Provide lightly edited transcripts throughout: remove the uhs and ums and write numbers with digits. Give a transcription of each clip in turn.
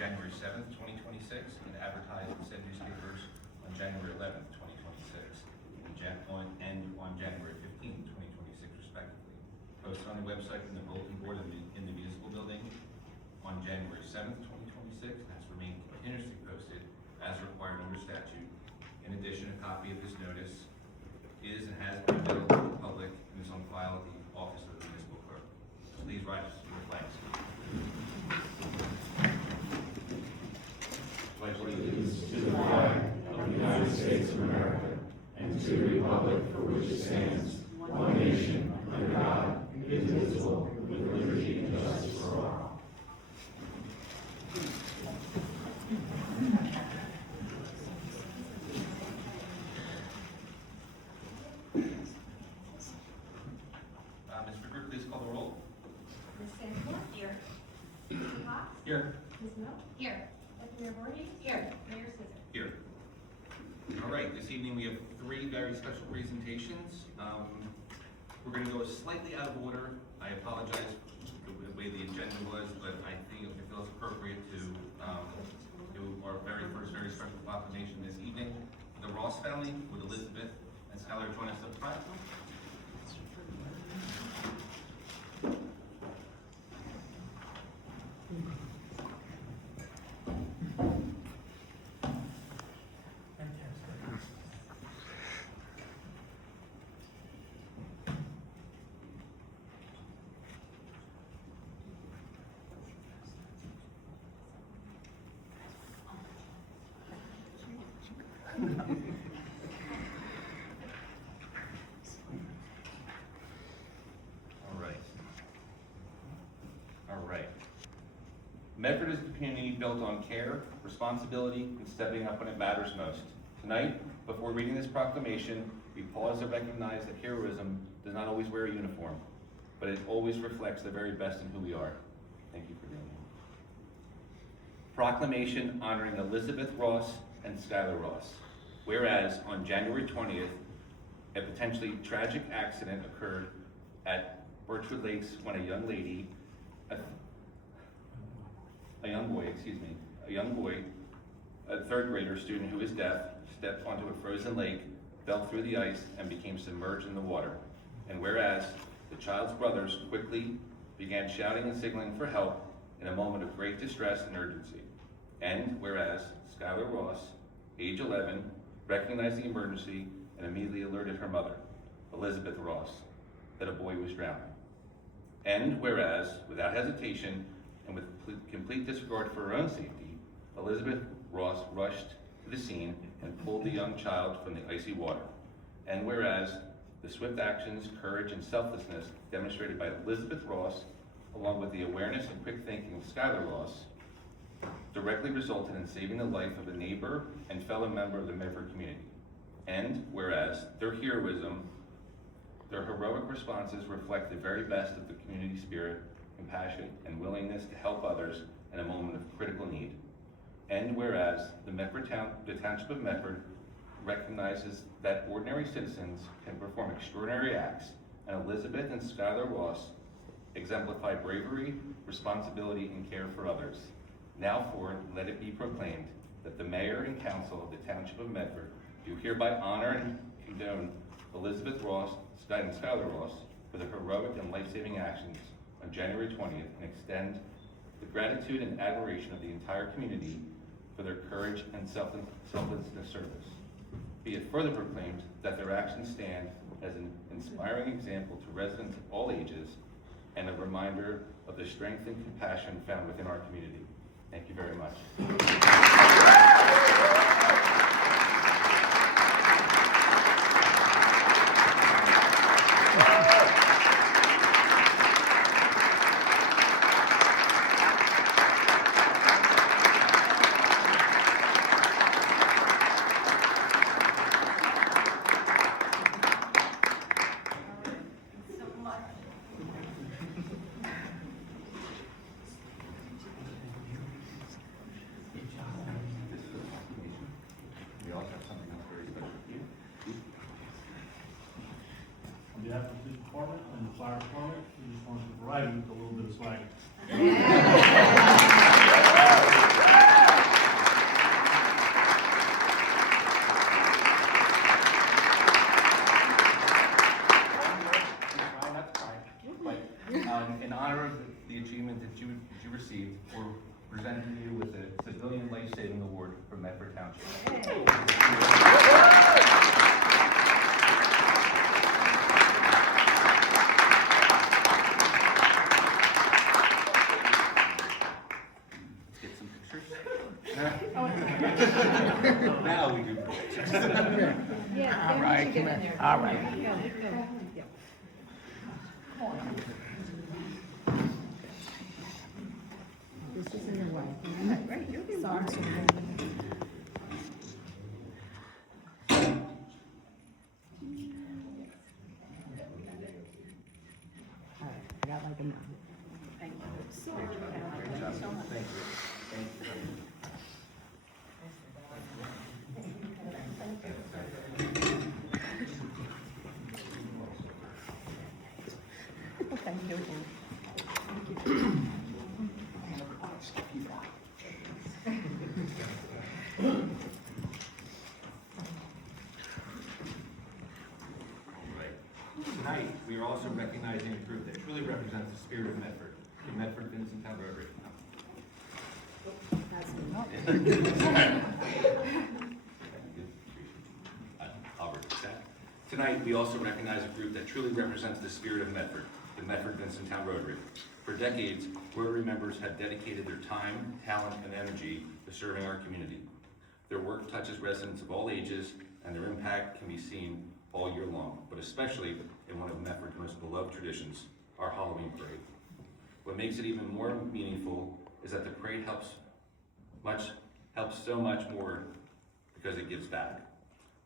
January 7th, 2026, and advertised in said newspapers on January 11th, 2026, and on January 15th, 2026, respectively. Posted on the website and the bulletin board in the municipal building on January 7th, 2026, and has remained continuously posted as required under statute. In addition, a copy of this notice is and has been available to the public and is on file at the office of the municipal clerk. Please rise to your flags. Pledge allegiance to the flag of the United States of America and to the republic for which it stands, one nation, under God, indivisible, with liberty and justice for all. Ms. Ricker, please call the roll. Ms. Sanford? Here. Mr. Cox? Here. Ms. Mill? Here. Deputy Mayor Voorhees? Here. Mayor Scissor? Here. All right, this evening we have three very special presentations. We're going to go slightly out of order. I apologize for the way the agenda was, but I think it feels appropriate to do our very first very special proclamation this evening. The Ross family, with Elizabeth and Skylar, join us up front. All right. Medford is a community built on care, responsibility, and stepping up when it matters most. Tonight, before reading this proclamation, we pause to recognize that heroism does not always wear a uniform, but it always reflects the very best in who we are. Thank you for being here. Proclamation honoring Elizabeth Ross and Skylar Ross. Whereas on January 20th, a potentially tragic accident occurred at Birchwood Lakes when a young boy, a third grader student who is deaf, stepped onto a frozen lake, fell through the ice, and became submerged in the water. And whereas the child's brothers quickly began shouting and signaling for help in a moment of great distress and urgency. And whereas Skylar Ross, age 11, recognized the emergency and immediately alerted her mother, Elizabeth Ross, that a boy was drowning. And whereas, without hesitation and with complete disregard for her own safety, Elizabeth Ross rushed to the scene and pulled the young child from the icy water. And whereas, the swift actions, courage, and selflessness demonstrated by Elizabeth Ross, along with the awareness and quick thinking of Skylar Ross, directly resulted in saving the life of a neighbor and fellow member of the Medford community. And whereas their heroism, their heroic responses reflect the very best of the community spirit, compassion, and willingness to help others in a moment of critical need. And whereas the Township of Medford recognizes that ordinary citizens can perform extraordinary acts, and Elizabeth and Skylar Ross exemplify bravery, responsibility, and care for others. Now forward, let it be proclaimed that the Mayor and Council of the Township of Medford do hereby honor and condone Elizabeth Ross and Skylar Ross for their heroic and life-saving actions on January 20th and extend the gratitude and admiration of the entire community for their courage and selfless service. Be it further proclaimed that their actions stand as an inspiring example to residents of all ages and a reminder of the strength and compassion found within our community. Thank you very much. We also have something else very special for you. On behalf of the police department and the fire department, we just wanted to provide you with a little bit of swag. presenting you with the Civilian Life Saving Award from Medford Township. Let's get some pictures. Now we do pictures. Yeah. All right, come here. All right. This is in the way. Right, you'll be sorry. All right, I got like a month. Thank you. Thank you. Thank you. Tonight, we are also recognizing a group that truly represents the spirit of Medford, the Medford Vincent Town Rotary. Albert, tonight, we also recognize a group that truly represents the spirit of Medford, the Medford Vincent Town Rotary. For decades, Rotary members have dedicated their time, talent, and energy to serving our community. Their work touches residents of all ages, and their impact can be seen all year long, but especially in one of Medford's most beloved traditions, our Halloween parade. What makes it even more meaningful is that the parade helps so much more because it gives back.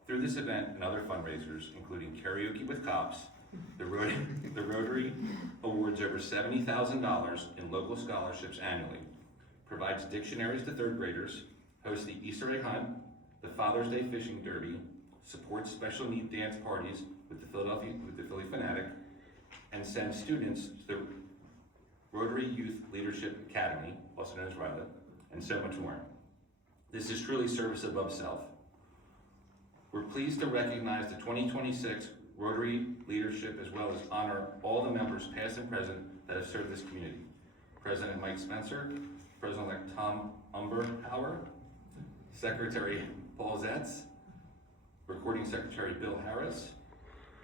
Through this event and other fundraisers, including karaoke with cops, the Rotary awards over $70,000 in local scholarships annually, provides dictionaries to third graders, hosts the Easter egg hunt, the Father's Day fishing derby, supports special need dance parties with the Philly Fanatic, and sends students to the Rotary Youth Leadership Academy, also known as RYLA, and so much more. This is truly service above self. We're pleased to recognize the 2026 Rotary leadership as well as honor all the members past and present that have served this community. President Mike Spencer, President-elect Tom Umberhauer, Secretary Paul Zetz, Recording Secretary Bill Harris,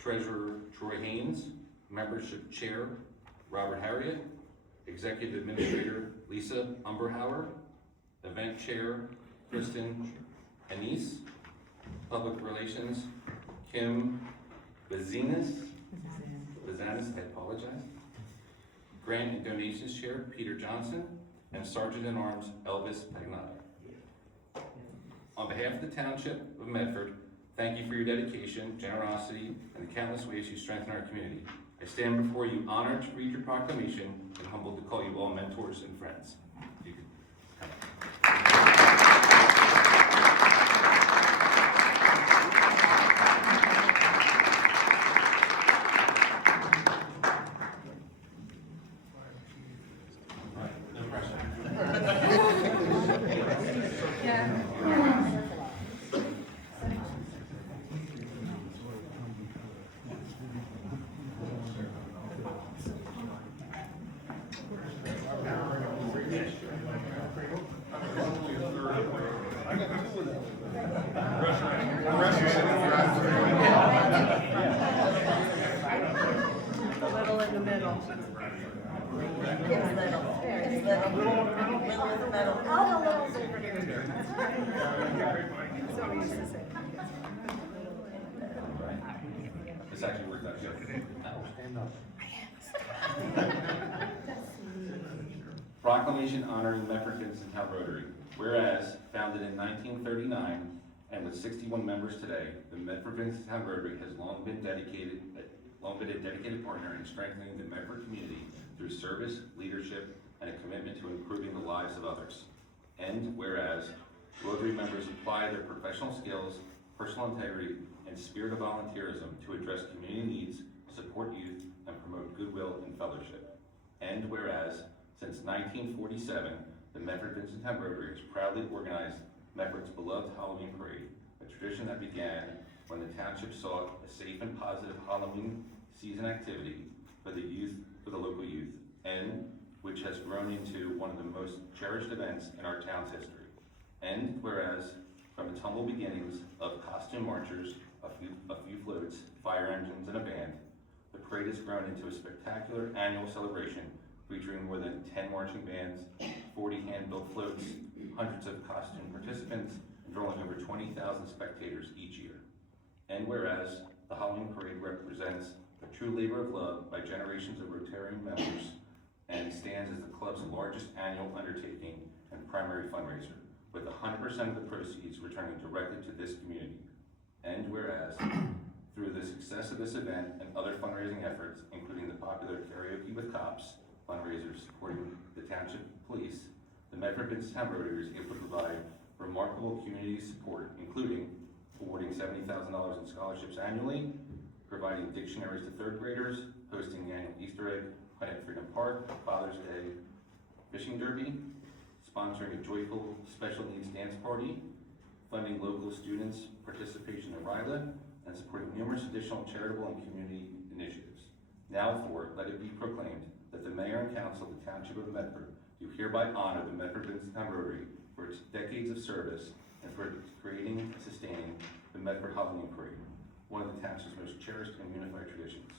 Treasurer Troy Haynes, Membership Chair Robert Harriet, Executive Administrator Lisa Umberhauer, Event Chair Kristen Anise, Public Relations Kim Bazinas, I apologize, Grant and Donations Chair Peter Johnson, and Sergeant in Arms Elvis Pagnotta. On behalf of the Township of Medford, thank you for your dedication, generosity, and the countless ways you strengthen our community. I stand before you honored to read your proclamation and humbled to call you all mentors and friends. You can come. No pressure. Little in the middle. Kim's little. Kim's little. Little in the middle. All the littles over here. So we used to say. This actually worked out good. Stand up. Proclamation honoring Medford Vincent Town Rotary. Whereas, founded in 1939 and with 61 members today, the Medford Vincent Town Rotary has long been a dedicated partner in strengthening the Medford community through service, leadership, and a commitment to improving the lives of others. And whereas, Rotary members apply their professional skills, personal integrity, and spirit of volunteerism to address community needs, support youth, and promote goodwill and fellowship. And whereas, since 1947, the Medford Vincent Town Rotary has proudly organized Medford's beloved Halloween parade, a tradition that began when the township sought a safe and positive Halloween season activity for the local youth. And which has grown into one of the most cherished events in our town's history. And whereas, from its humble beginnings of costume marchers, a few floats, fire engines, and a band, the parade has grown into a spectacular annual celebration featuring more than 10 marching bands, 40 hand-built floats, hundreds of costume participants, and drawing over 20,000 spectators each year. And whereas, the Halloween Parade represents a true labor of love by generations of Rotarian members and stands as the club's largest annual undertaking and primary fundraiser, with 100% of the proceeds returning directly to this community. And whereas, through the success of this event and other fundraising efforts, including the popular Karaoke with Cops fundraiser supporting the Township Police, the Medford Rotary is able to provide remarkable community support, including awarding $70,000 in scholarships annually, providing dictionaries to third graders, hosting the annual Easter egg hunt at Freedom Park, Father's Day fishing derby, sponsoring a joyful special needs dance party, funding local students' participation in RILA, and supporting numerous additional charitable and community initiatives. Now let it be proclaimed that the Mayor and Council of the Township of Medford do hereby honor the Medford Rotary for its decades of service and for creating and sustaining the Medford Halloween Parade, one of the Township's most cherished and unified traditions.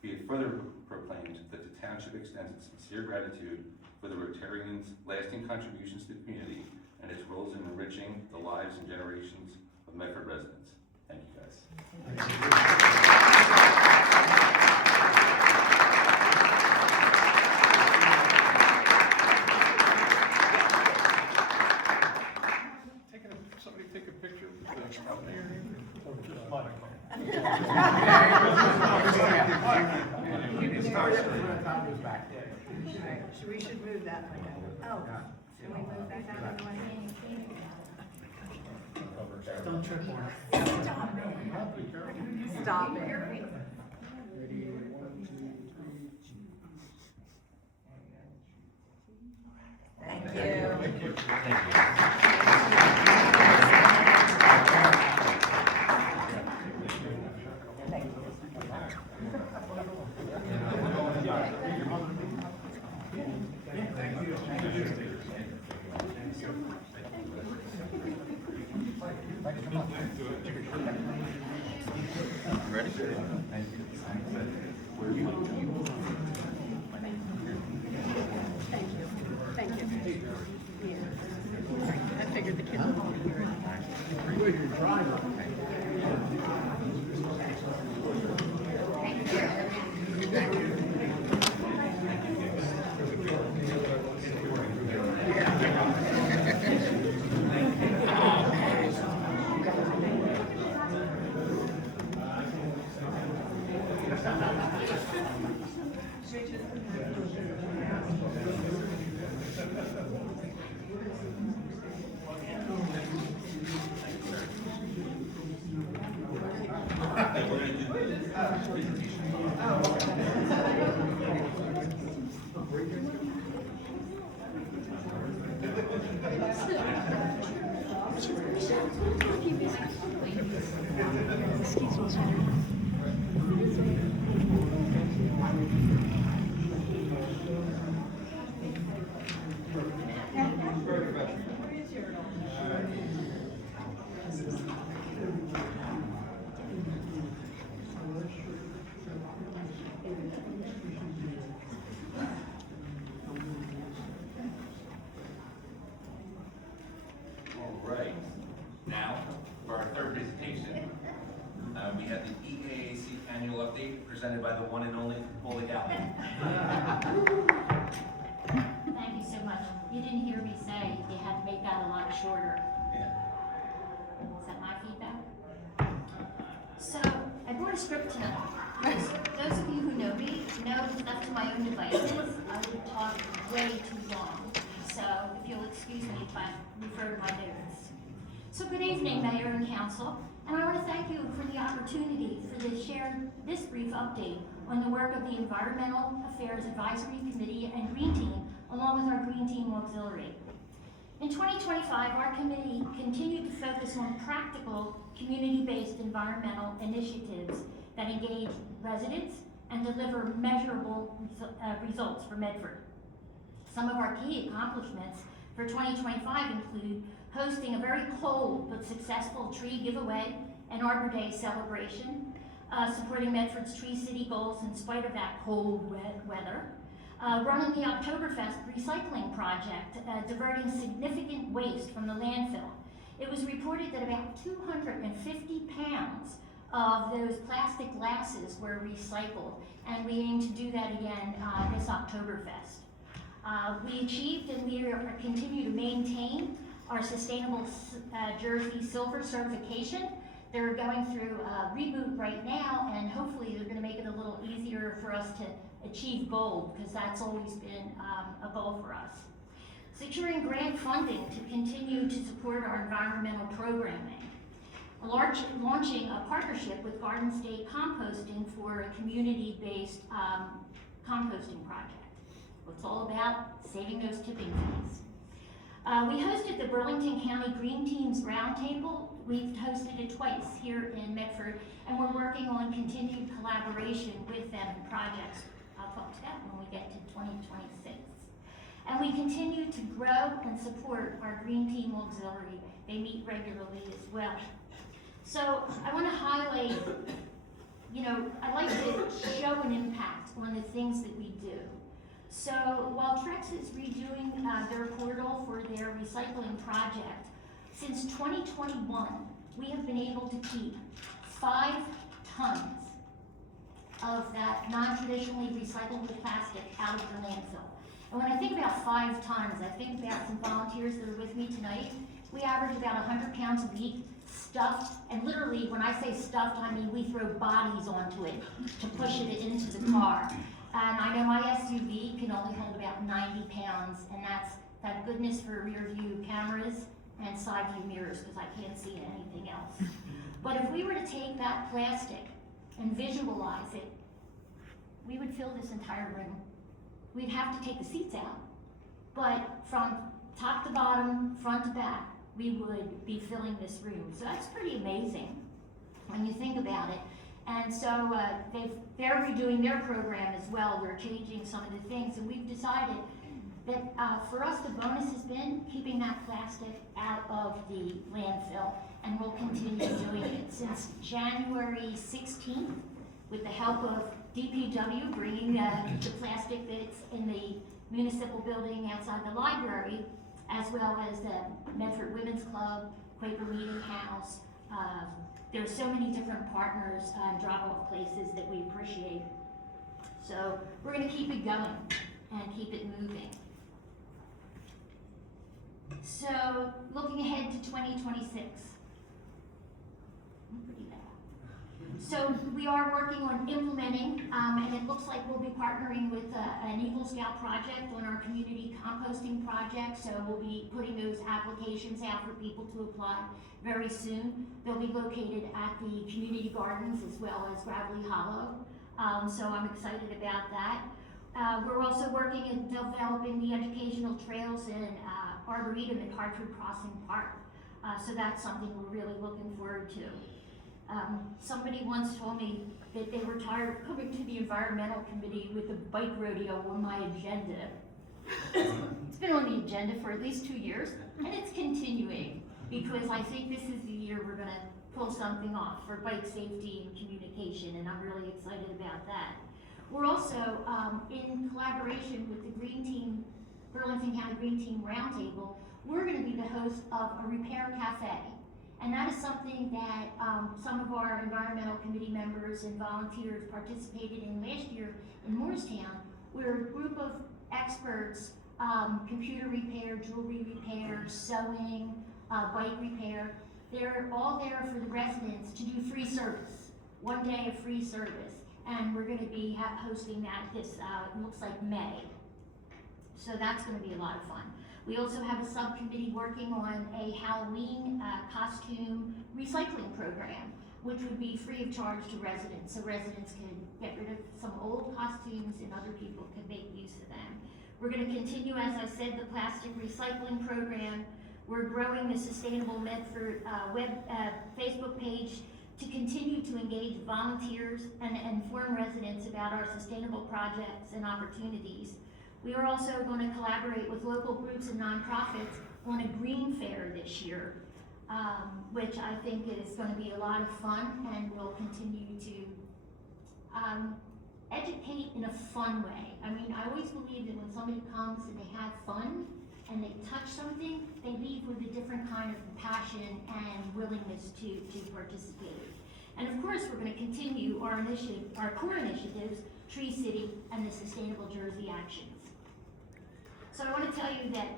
Be it further proclaimed that the Township extends its sincere gratitude for the Rotarians' lasting contributions to the community and its roles in enriching the lives and generations of Medford residents. Thank you, guys. Somebody take a picture of the We should move that one. Oh, should we move that down one? Don't trip on it. Stop it. Thank you. Ready? Thank you. Yeah. I figured the kids would want to hear it. Right. Now, for our third presentation, we have the EAAC annual update presented by the one and only Holy Galley. Thank you so much. You didn't hear me say you had to make that a lot shorter. Is that my feedback? So, I brought a script tonight. Those of you who know me know that left to my own devices, I would talk way too long. So, if you'll excuse me if I refer to my notes. So, good evening, Mayor and Council, and I want to thank you for the opportunity to share this brief update on the work of the Environmental Affairs Advisory Committee and Green Team, along with our Green Team Auxiliary. In 2025, our committee continued to focus on practical, community-based environmental initiatives that engage residents and deliver measurable results for Medford. Some of our key accomplishments for 2025 include hosting a very cold but successful tree giveaway and Arbor Day celebration, supporting Medford's Tree City goals in spite of that cold, wet weather, running the Oktoberfest recycling project, diverting significant waste from the landfill. It was reported that about 250 pounds of those plastic glasses were recycled, and we aim to do that again this Oktoberfest. We achieved and we continue to maintain our Sustainable Jersey Silver certification. They're going through a reboot right now, and hopefully they're going to make it a little easier for us to achieve gold, because that's always been a goal for us. Securing grant funding to continue to support our environmental programming. Launching a partnership with Garden State Composting for a community-based composting project. It's all about saving those tipping fees. We hosted the Burlington County Green Teams Roundtable. We've hosted it twice here in Medford, and we're working on continued collaboration with them in projects. I'll talk to that when we get to 2026. And we continue to grow and support our Green Team Auxiliary. They meet regularly as well. So I want to highlight, I like to show an impact on the things that we do. So while Trex is redoing their portal for their recycling project, since 2021, we have been able to keep 5 tons of that non-traditionally recyclable plastic out of the landfill. And when I think about 5 tons, I think about some volunteers that are with me tonight. We average about 100 pounds a week stuffed, and literally when I say stuffed, I mean we throw bodies onto it to push it into the car. And I know my SUV can only hold about 90 pounds, and that's thank goodness for rear view cameras and side view mirrors, because I can't see anything else. But if we were to take that plastic and visualize it, we would fill this entire room. We'd have to take the seats out, but from top to bottom, front to back, we would be filling this room. So that's pretty amazing when you think about it. And so they're redoing their program as well. We're changing some of the things, and we've decided that for us the bonus has been keeping that plastic out of the landfill, and we'll continue doing it. Since January 16th, with the help of DPW bringing the plastic that's in the municipal building outside the library, as well as the Medford Women's Club, Quaker Meeting House. There are so many different partners and drop-off places that we appreciate. So we're going to keep it going and keep it moving. So looking ahead to 2026. I'm pretty bad. So we are working on implementing, and it looks like we'll be partnering with an Eagle Scout project on our community composting project. So we'll be putting those applications out for people to apply very soon. They'll be located at the community gardens as well as Gravelly Hollow. So I'm excited about that. We're also working at developing the educational trails in Arboretum at Hartford Crossing Park. So that's something we're really looking forward to. Somebody once told me that they were tired of coming to the environmental committee with the bike rodeo on my agenda. It's been on the agenda for at least 2 years, and it's continuing, because I think this is the year we're going to pull something off for bike safety and communication, and I'm really excited about that. We're also in collaboration with the Green Team, Burlington County Green Team Roundtable. We're going to be the host of a repair cafe. And that is something that some of our environmental committee members and volunteers participated in last year in Moorestown. We're a group of experts, computer repair, jewelry repair, sewing, bike repair. They're all there for the residents to do free service, 1 day of free service. And we're going to be hosting that this, looks like May. So that's going to be a lot of fun. We also have a subcommittee working on a Halloween costume recycling program, which would be free of charge to residents, so residents can get rid of some old costumes and other people can make use of them. We're going to continue, as I said, the plastic recycling program. We're growing the Sustainable Medford Facebook page to continue to engage volunteers and inform residents about our sustainable projects and opportunities. We are also going to collaborate with local groups and nonprofits on a green fair this year, which I think is going to be a lot of fun and will continue to educate in a fun way. I mean, I always believe that when somebody comes and they have fun and they touch something, they leave with a different kind of passion and willingness to participate. And of course, we're going to continue our core initiatives, Tree City and the Sustainable Jersey Actions. So I want to tell you that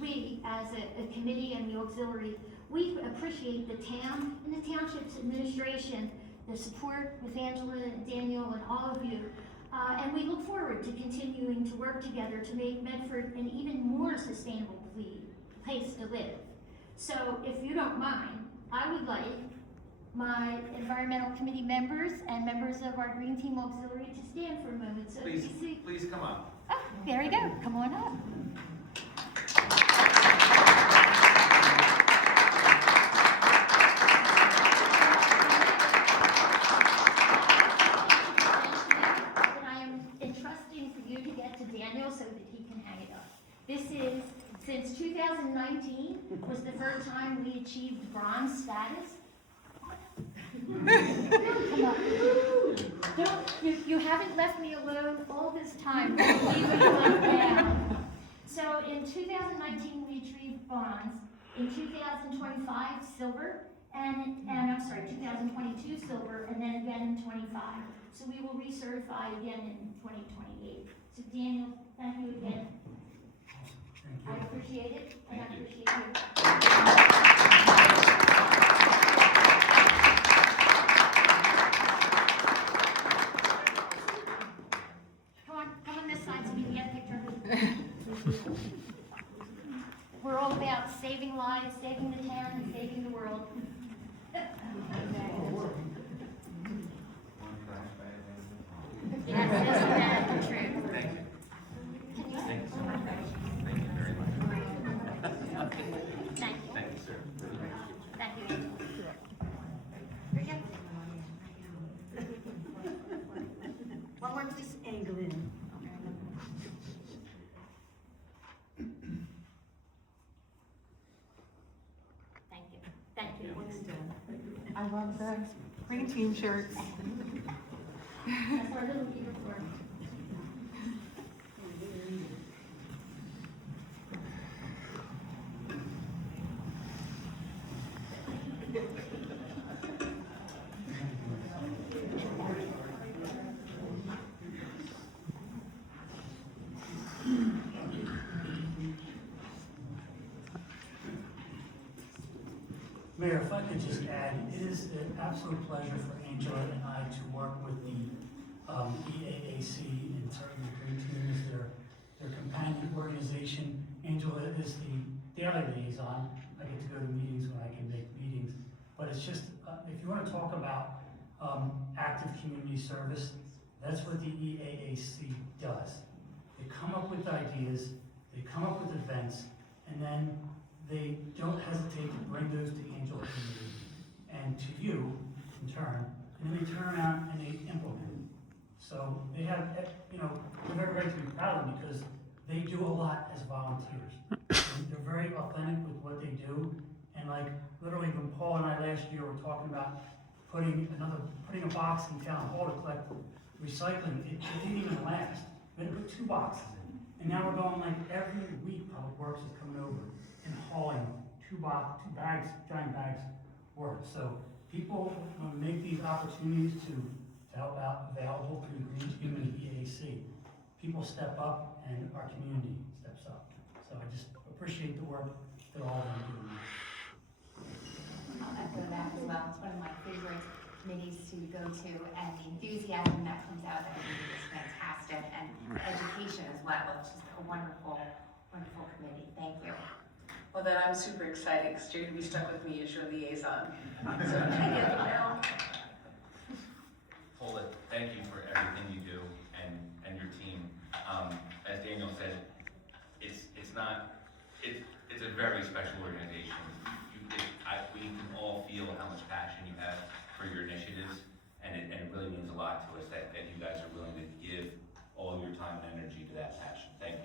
we, as a committee and the auxiliary, we appreciate the town and the township's administration, the support with Angela and Daniel and all of you. And we look forward to continuing to work together to make Medford an even more sustainable place to live. So if you don't mind, I would like my environmental committee members and members of our Green Team Auxiliary to stand for a moment. So Please, you see. please come up. Oh, there you go. Come on up. So that he can hang it up. This is, since 2019 was the first time we achieved bronze status. Come on. You haven't left me alone all this time. Leave me down. So in 2019 we achieved bronze. In 2025 silver, and I'm sorry, 2022 silver, and then again in 25. So we will recertify again in 2028. So Daniel, thank you again. I appreciate it, and I appreciate you. Come on this side so we can get a picture. We're all about saving lives, saving the town, and saving the world. Yes, isn't that the truth? Thank you. Can you? Thank you so much. Thank you very much. Thank you. Thank you, sir. Thank you. Here you go. One more, please. Angle in. Thank you. Thank you. I love the green team shirts. That's our little uniform. Mayor, if I could just add, it is an absolute pleasure for Angela and I to work with the EAAC and certainly the Green Team as their companion organization. Angela is the daily liaison. I get to go to meetings when I can make meetings. But it's just, if you want to talk about active community service, that's what the EAAC does. They come up with ideas, they come up with events, and then they don't hesitate to bring those to Angel Community and to you in turn, and then they turn around and they implement. So they have, they're very right to be proud of them because they do a lot as volunteers. And they're very authentic with what they do, and like literally when Paul and I last year were talking about putting a box in town hall to collect recycling, it didn't even last. We had to put 2 boxes in, and now we're going like every week. Public Works is coming over and hauling 2 bags, giant bags worth. So people make these opportunities to help out available through the Green Team and EAC. People step up and our community steps up. So I just appreciate the work that all of them do. I'll echo that as well. It's one of my favorite committees to go to, and the enthusiasm that comes out of it is fantastic, and education as well. It's just a wonderful, wonderful committee. Thank you. Well, then I'm super excited because you're going to be stuck with me as your liaison. So I get it now. Paula, thank you for everything you do and your team. As Daniel said, it's a very special organization. We can all feel how much passion you have for your initiatives, and it really means a lot to us that you guys are willing to give all your time and energy to that passion. Thank you.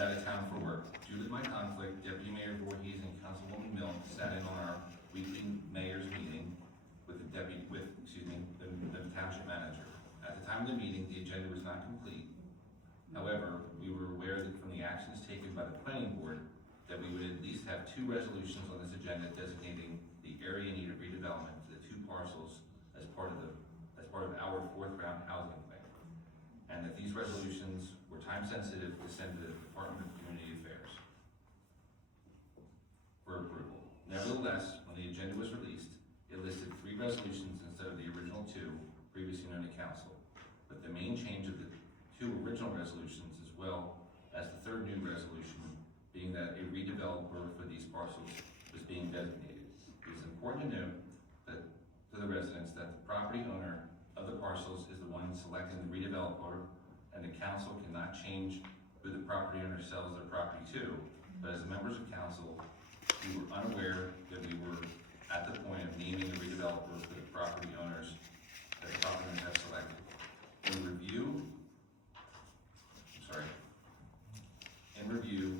out of town for work. Due to my conflict, Deputy Mayor Voorhees and Councilwoman Milne sat in on our weekly mayor's meeting with the township manager. At the time of the meeting, the agenda was not complete. However, we were aware that from the actions taken by the planning board, that we would at least have 2 resolutions on this agenda designating the area in need of redevelopment for the 2 parcels as part of our 4th round housing plan. And that these resolutions were time sensitive to send to the Department of Community Affairs for approval. Nevertheless, when the agenda was released, it listed 3 resolutions instead of the original 2 previously known to council. But the main change of the 2 original resolutions, as well as the 3rd new resolution, being that a redeveloper for these parcels was being designated. It is important to note that to the residents that the property owner of the parcels is the one selecting the redeveloper, and the council cannot change who the property owner sells their property to. But as members of council, we were unaware that we were at the point of naming the redeveloper for the property owners that the property owners have selected. In review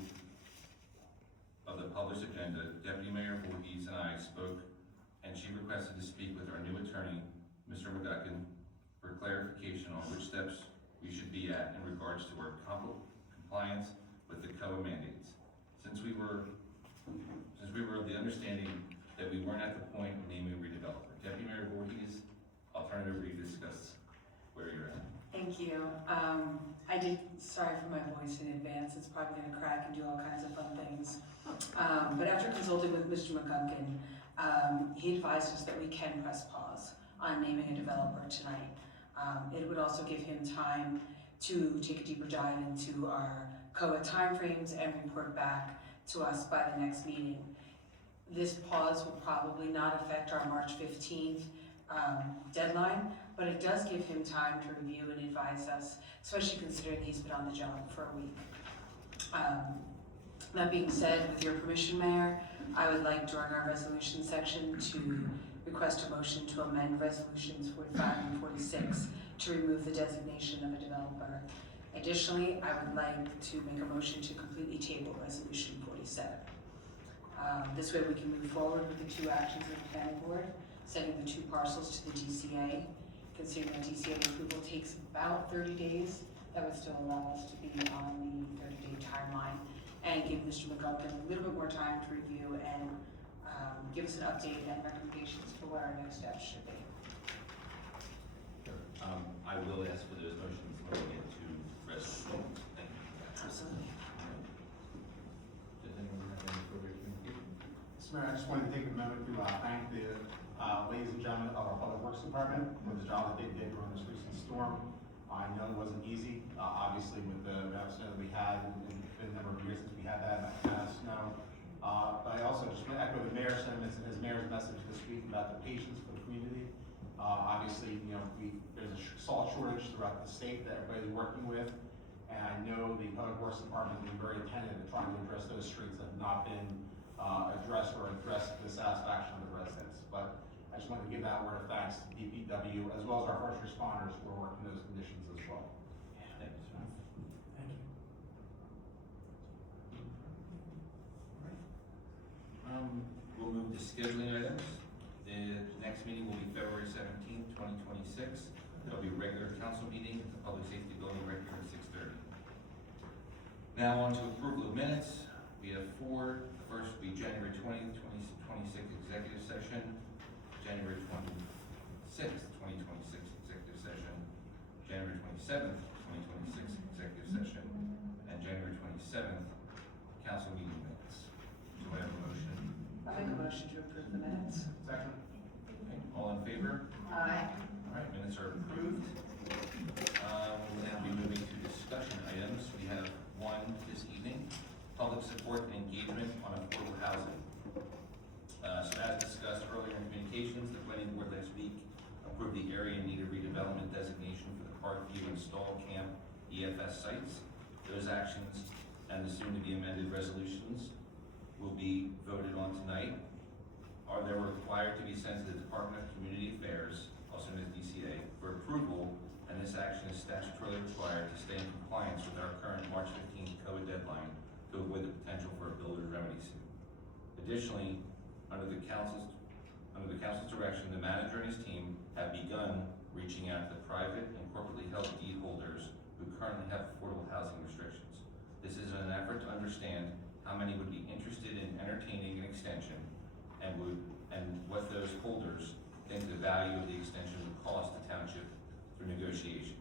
of the published agenda, Deputy Mayor Voorhees and I spoke, and she requested to speak with our new attorney, Mr. McGuckin, for clarification on which steps we should be at in regards to our compliance with the COA mandates. Since we were of the understanding that we weren't at the point of naming a redeveloper. Deputy Mayor Voorhees, I'll turn it over to you to discuss where you're at. Thank you. Sorry for my voice in advance, it's probably gonna crack and do all kinds of fun things. But after consulting with Mr. McGuckin, he advised us that we can press pause on naming a developer tonight. It would also give him time to take a deeper dive into our COA timeframes and report back to us by the next meeting. This pause will probably not affect our March 15th deadline, but it does give him time to review and advise us, especially considering he's been on the job for a week. That being said, with your permission, Mayor, I would like during our resolution section to request a motion to amend resolutions 45 and 46 to remove the designation of a developer. Additionally, I would like to make a motion to completely table resolution 47. This way we can move forward with the 2 actions of the planning board, sending the 2 parcels to the DCA. Considering that DCA approval takes about 30 days, that would still allow us to be on the 30-day timeline and give Mr. McGuckin a little bit more time to review and give us an update and recommendations for what our next steps should be. Sure. I will ask for those motions when we get to resolution. Thank you. Absolutely. Does anyone have any further communication? Mr. Mayor, I just wanted to take a moment to thank the ladies and gentlemen of our Public Works Department for the job that they did during this recent storm. I know it wasn't easy, obviously with the amount of snow that we had, and it's been a number of years since we had that kind of snow. But I also just want to echo the mayor's sentiments and his mayor's message this week about the patience for the community. Obviously, you know, there's a salt shortage throughout the state that everybody's working with, and I know the Public Works Department will be very attentive to trying to address those streets that have not been addressed to the satisfaction of the residents. But I just wanted to give that word of thanks to DPW as well as our first responders who are working those conditions as well. Thank you, sir. Thank you. We'll move to scheduling items. The next meeting will be February 17th, 2026. There'll be a regular council meeting at the Public Safety Building right here at 6:30. Now on to approval of minutes. We have 4. The first will be January 20th, 2026 executive session, January 26th, 2026 executive session, January 27th, 2026 executive session, and January 27th council meeting minutes. Do I have a motion? I make a motion to approve the minutes. Second. Okay, all in favor? Aye. All right, minutes are approved. We'll now be moving to discussion items. We have 1 this evening, public support and engagement on affordable housing. So as discussed earlier in communications, the planning board last week approved the area in need of redevelopment designation for the Parkview and Stall Camp EFS sites. Those actions and the soon-to-be amended resolutions will be voted on tonight. They were required to be sent to the Department of Community Affairs, also known as DCA, for approval, and this action is statutorily required to stay in compliance with our current March 15th COA deadline to avoid the potential for a builder's remedy suit. Additionally, under the council's direction, the manager and his team have begun reaching out to private and corporately held deed holders who currently have affordable housing restrictions. This is in an effort to understand how many would be interested in entertaining an extension and what those holders think the value of the extension would cost the township through negotiation.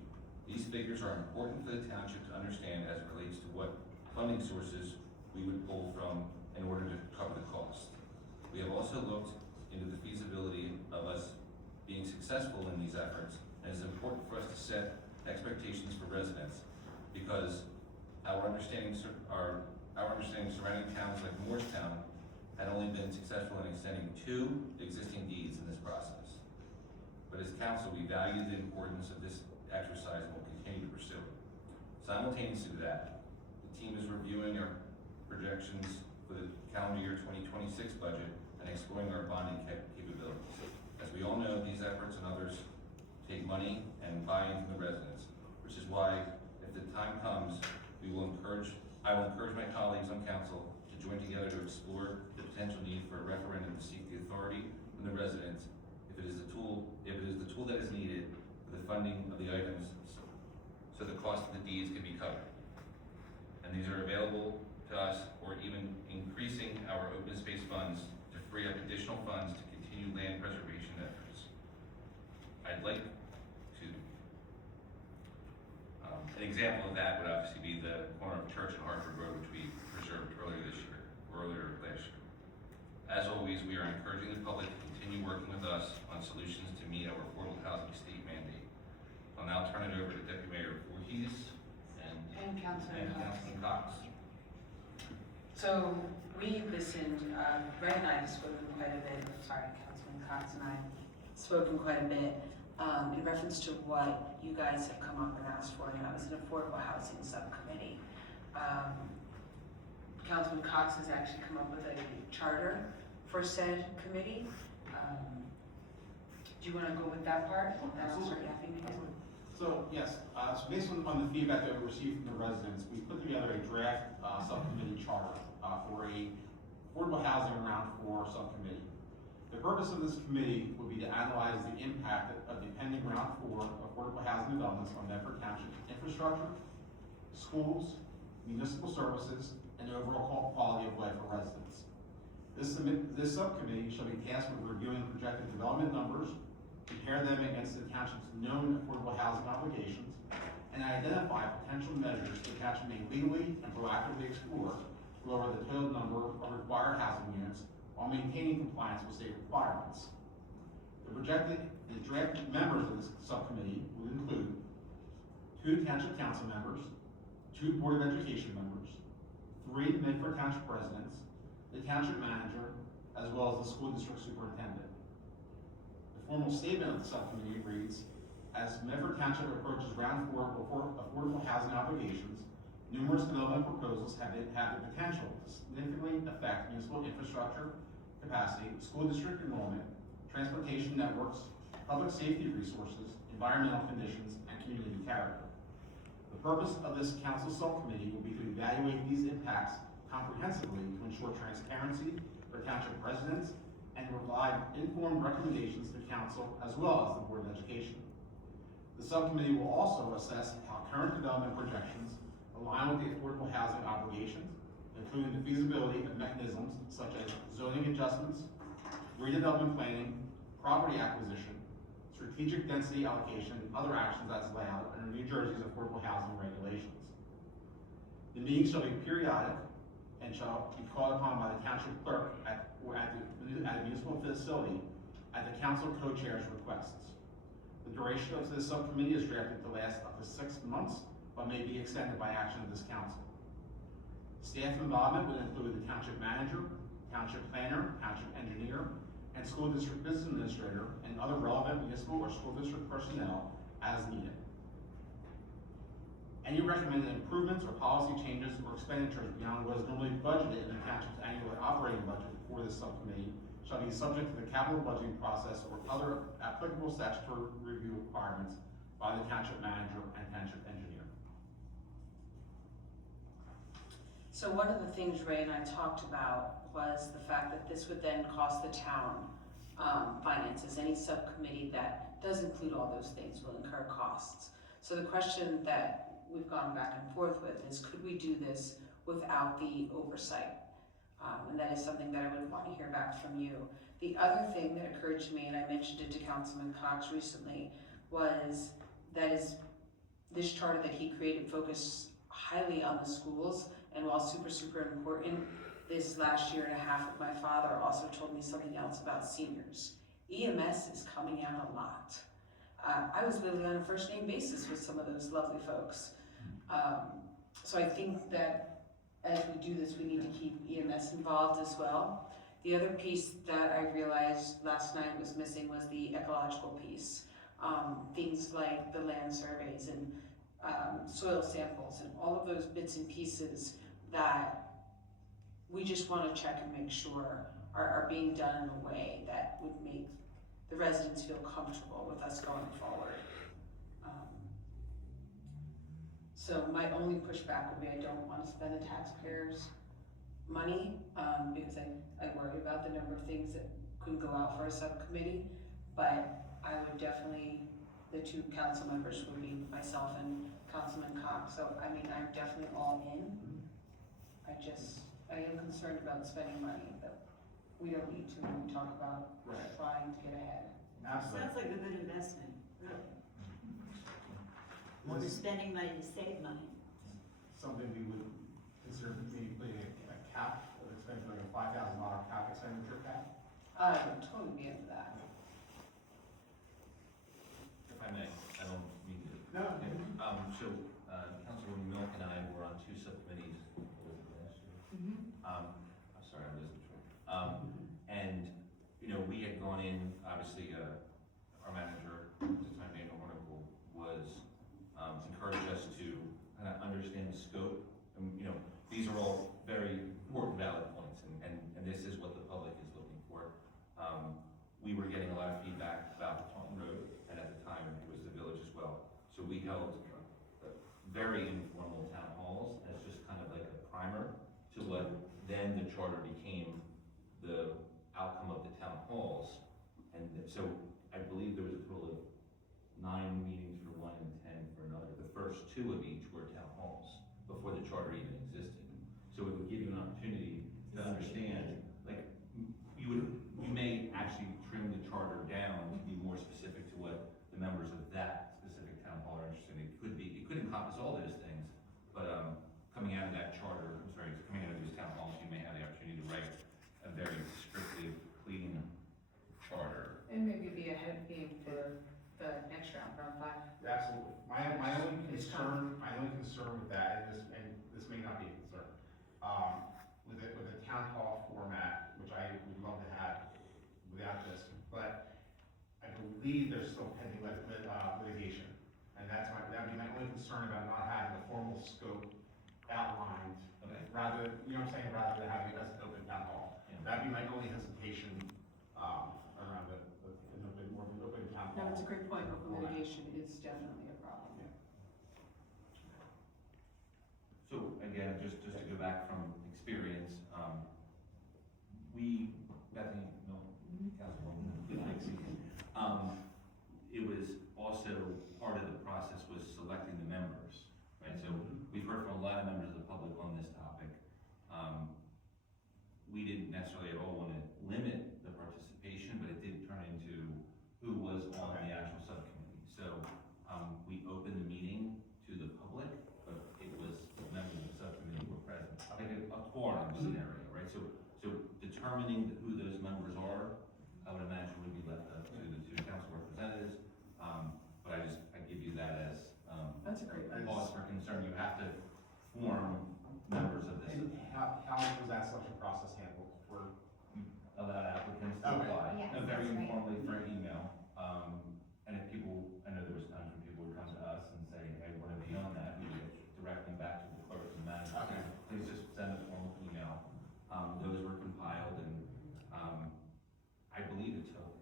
These figures are important for the township to understand as it relates to what funding sources we would pull from in order to cover the cost. We have also looked into the feasibility of us being successful in these efforts, and it's important for us to set expectations for residents because our understanding surrounding towns like Morristown had only been successful in extending 2 existing deeds in this process. But as council, we value the importance of this exercise and will continue to pursue it. Simultaneous to that, the team is reviewing our projections for the calendar year 2026 budget and exploring our bonding capabilities. As we all know, these efforts and others take money and buy-in from the residents, which is why, if the time comes, I will encourage my colleagues on council to join together to explore the potential need for a referendum to seek the authority from the residents if it is the tool that is needed for the funding of the items so the cost of the deeds can be covered. And these are available to us, or even increasing our open space funds to free up additional funds to continue land preservation efforts. I'd like to, an example of that would obviously be the corner of Church and Hartford Road, which we preserved earlier last year. As always, we are encouraging the public to continue working with us on solutions to meet our affordable housing state mandate. I'll now turn it over to Deputy Mayor Voorhees and Councilman Cox. So we listened, Ray and I have spoken quite a bit, Councilman Cox and I have spoken quite a bit in reference to what you guys have come up and asked for, and that was an affordable housing subcommittee. Councilman Cox has actually come up with a charter for said committee. Do you want to go with that part? Absolutely. Absolutely. So, yes, so based on the feedback that we received from the residents, we put together a draft subcommittee charter for a affordable housing round 4 subcommittee. The purpose of this committee would be to analyze the impact of the pending round 4 affordable housing developments on Medford Township infrastructure, schools, municipal services, and overall quality of life for residents. This subcommittee shall be tasked with reviewing projected development numbers, compare them against the township's known affordable housing obligations, and identify potential measures the township may legally and proactively explore to lower the total number of required housing units while maintaining compliance with state requirements. The draft members of this subcommittee would include 2 township council members, 2 board of education members, 3 Medford Township residents, the township manager, as well as the school district superintendent. The formal statement of the subcommittee reads, as Medford Township approaches round 4 of affordable housing obligations, numerous development proposals have the potential to significantly affect municipal infrastructure capacity, school district enrollment, transportation networks, public safety resources, environmental conditions, and community character. The purpose of this council subcommittee will be to evaluate these impacts comprehensively to ensure transparency for township residents and to provide informed recommendations to council as well as the Board of Education. The subcommittee will also assess how current development projections align with the affordable housing obligations, including the feasibility of mechanisms such as zoning adjustments, redevelopment planning, property acquisition, strategic density allocation, and other actions as laid out under New Jersey's affordable housing regulations. The meetings shall be periodic and shall be called upon by the township clerk at a municipal facility at the council co-chair's requests. The duration of this subcommittee is drafted to last up to 6 months, but may be extended by action of this council. Staff involvement would include the township manager, township planner, township engineer, and school district business administrator, and other relevant municipal or school district personnel as needed. Any recommended improvements or policy changes or expenditures beyond what is normally budgeted in the township's annual operating budget for this subcommittee shall be subject to the capital budgeting process or other applicable statutory review requirements by the township manager and township engineer. So one of the things Ray and I talked about was the fact that this would then cost the town finances. Any subcommittee that does include all those things will incur costs. So the question that we've gone back and forth with is, could we do this without the oversight? And that is something that I would want to hear back from you. The other thing that occurred to me, and I mentioned it to Councilman Cox recently, was that is this charter that he created focused highly on the schools, and while super important, this last year and a half with my father also told me something else about seniors. EMS is coming out a lot. I was literally on a first name basis with some of those lovely folks. So I think that as we do this, we need to keep EMS involved as well. The other piece that I realized last night was missing was the ecological piece. Things like the land surveys and soil samples and all of those bits and pieces that we just want to check and make sure are being done in a way that would make the residents feel comfortable with us going forward. So my only pushback would be I don't want to spend the taxpayers' money because I worry about the number of things that could go out for a subcommittee, but I would definitely, the two council members would be myself and Councilman Cox, so I mean, I'm definitely all in. I am concerned about spending money that we don't need to when we talk about trying to get ahead. Absolutely. Sounds like a good investment, really. More than spending money to save money. Something we would consider maybe putting a cap, or expenditure, like a $5,000 cap expenditure cap. I would totally be into that. If I may, I don't mean to. No. Councilwoman Milk and I were on two subcommittees, what was it, last year? I'm sorry, I'm losing track. And, you know, we had gone in, obviously, our manager, at the time, Daniel Hornicle, was, encouraged us to kind of understand the scope. You know, these are all very important, valid points, and this is what the public is looking for. We were getting a lot of feedback about the Taunton Road, and at the time, it was the village as well. So we held very informal town halls as just kind of like a primer to what then the charter became the outcome of the town halls. And so I believe there was a total of 9 meetings for one and 10 for another. The first 2 of each were town halls before the charter even existed. So it would give you an opportunity to understand, like, you may actually trim the charter down to be more specific to what the members of that specific town hall are interested in. It could encompass all those things, but coming out of that charter, coming out of these town halls, you may have the opportunity to write a very descriptive, clean charter. And maybe be a head game for the next round, round 5. Absolutely. My only concern with that, and this may not be a concern, with the town hall format, which I would love to have without this, but I believe there's still pending litigation. And that'd be my only concern about not having a formal scope outlined, rather, you know what I'm saying, rather than having it as an open town hall. Yeah. That'd be my only hesitation, around an open town hall. No, it's a great point, open litigation is definitely a problem. So again, just to go back from experience, Bethany, Councilwoman, it was also part of the process was selecting the members, right? So we've heard from a lot of members of the public on this topic. We didn't necessarily at all want to limit the participation, but it did turn into who was on the actual subcommittee. So we opened the meeting to the public, but it was the members of the subcommittee who were present, like a quorum scenario, right? So determining who those members are, I would imagine would be left up to the 2 council representatives. But I give you that as That's a great point. cause for concern. You have to form members of this. And how was that selection process handled for? Allow applicants to Okay. apply, Yes, very that's right. informally through email. And if people, I know there was times when people would come to us and say, hey, I want to be on that, we would direct them back to the clerk and manager. Okay. Please just send a formal email. Those were compiled, and I believe it took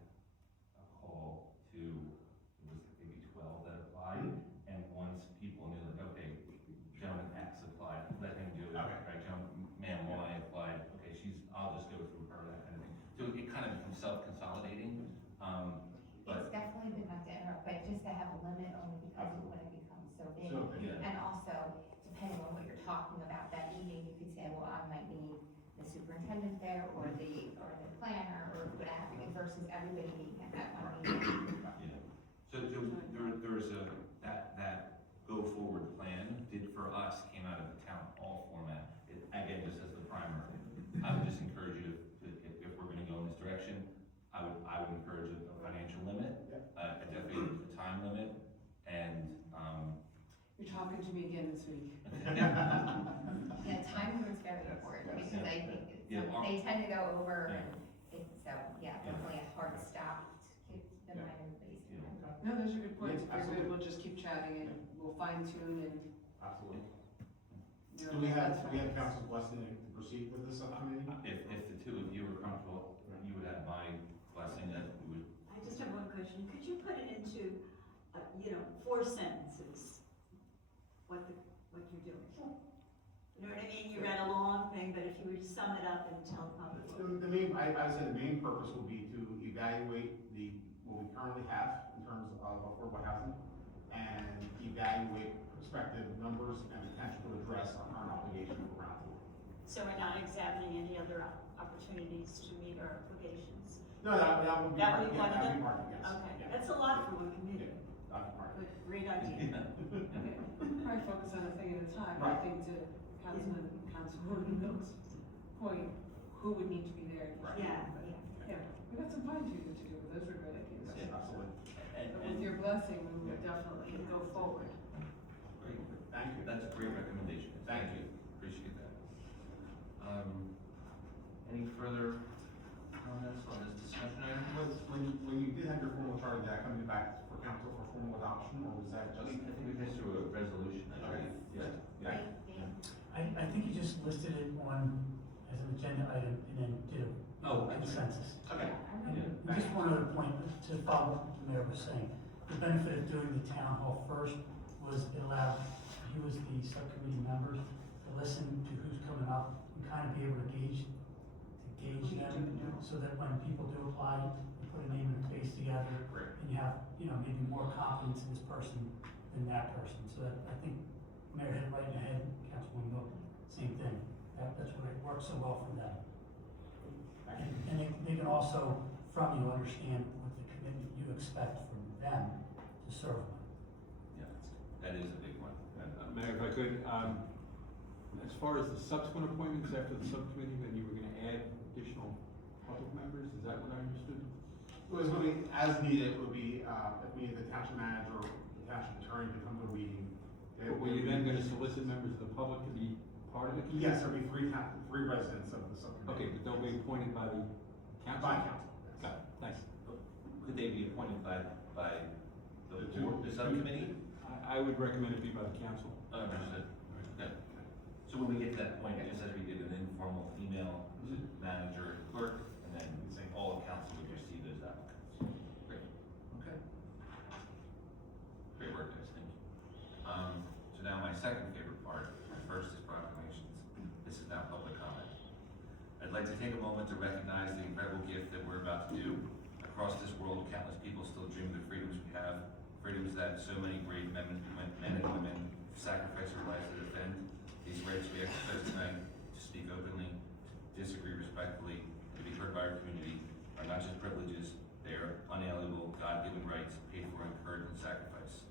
a call to, it was maybe 12 that applied, and once people knew, like, okay, gentleman X applied, let him do it, Okay. right, gentleman so big. So big. Yeah. And also, depending on what you're talking about that evening, you could say, well, I might need the superintendent there, or the planner, or what have you, versus everybody meeting at that one meeting. Yeah. So there's that go forward plan for us came out of the town hall format. Again, just as the primary. I would just encourage you if we're gonna go in this direction, I would encourage a financial limit, definitely a time limit, and, You're talking to me again this week. Yeah, time is very important, because I think Yeah, they tend to go over, Yeah. and so, yeah, definitely a hard stop to keep the mind in place. No, those are good points. Yeah, If you're good, absolutely. we'll just keep chatting and we'll fine tune and. Absolutely. you know, Do we that's have fine. council's blessing to proceed with this subcommittee? if the two of you are comfortable, you would have my blessing that we would. I just have one question. Could you put it into, 4 sentences, what you're doing? You know what I mean? You read a long thing, but if you would sum it up and tell the public. I said the main purpose will be to evaluate what we currently have in terms of affordable housing and evaluate prospective numbers and potential to address our current obligation around it. So we're not examining any other opportunities to meet our obligations? No, that would be. That would be one of That would them? be part of it, yes. Okay, Yeah. that's a lot for one committee. That'd be part of it. Good, great idea. Okay, probably focus on a thing at a time. I Right. think to Councilwoman Mills' point, who would need to be there? Right. Yeah, Yeah, we got some fine tuning to do, but those were good ideas. Yes, absolutely. But with your blessing, we would definitely go forward. Great. Thank you. That's a great recommendation. Thank you. Appreciate that. Any further comments on this discussion item? When you did have your formal charter, did that come back for council for formal adoption, or was that I just? think we passed through a resolution, I believe. Yeah. Yeah. I think you just listed it on as an agenda item and then did Oh, a consensus. Okay. And just one other point to follow up what the mayor was saying. The benefit of doing the town hall first was it allowed, he was the subcommittee members to listen to who's coming up and kind of be able to gauge them, so that when people do apply, you put a name and a face together. Great. And you have, maybe more confidence in this person than that person. So that, I think Mayor hit it right in the head, Councilwoman Mill, same thing. That's what it works so well for them. And they can also, from you, understand what the commitment you expect from them to serve them. Yeah, that is a big one. Mayor, if I could, as far as the subsequent appointments after the subcommittee, then you were gonna add additional public members, is that what I understood? It was going to be, as needed, it would be, if we, the township manager, or the township attorney to come to a meeting. But were you then gonna solicit members of the public to be part of the committee? Yes, there'll be three residents of the subcommittee. Okay, but they'll be appointed by the council? By council. Got it, thanks. Could they be appointed by the The two. board, the subcommittee? I would recommend it be by the council. Understood. Okay. So when we get to that point, just as we did an informal female manager and clerk, and then all of council would receive those applicants. Great. Okay. Great work, guys. Thank you. So now my second favorite part, my first is proclamations. This is now public comment. I'd like to take a moment to recognize the incredible gift that we're about to do. Across this world, countless people still dream of the freedoms we have, freedoms that so many brave men and women sacrifice their lives to defend. These rights we exercise tonight to speak openly, to disagree respectfully, to be heard by our community are not just privileges, they are unalienable, God-given rights paid for in courage and sacrifice.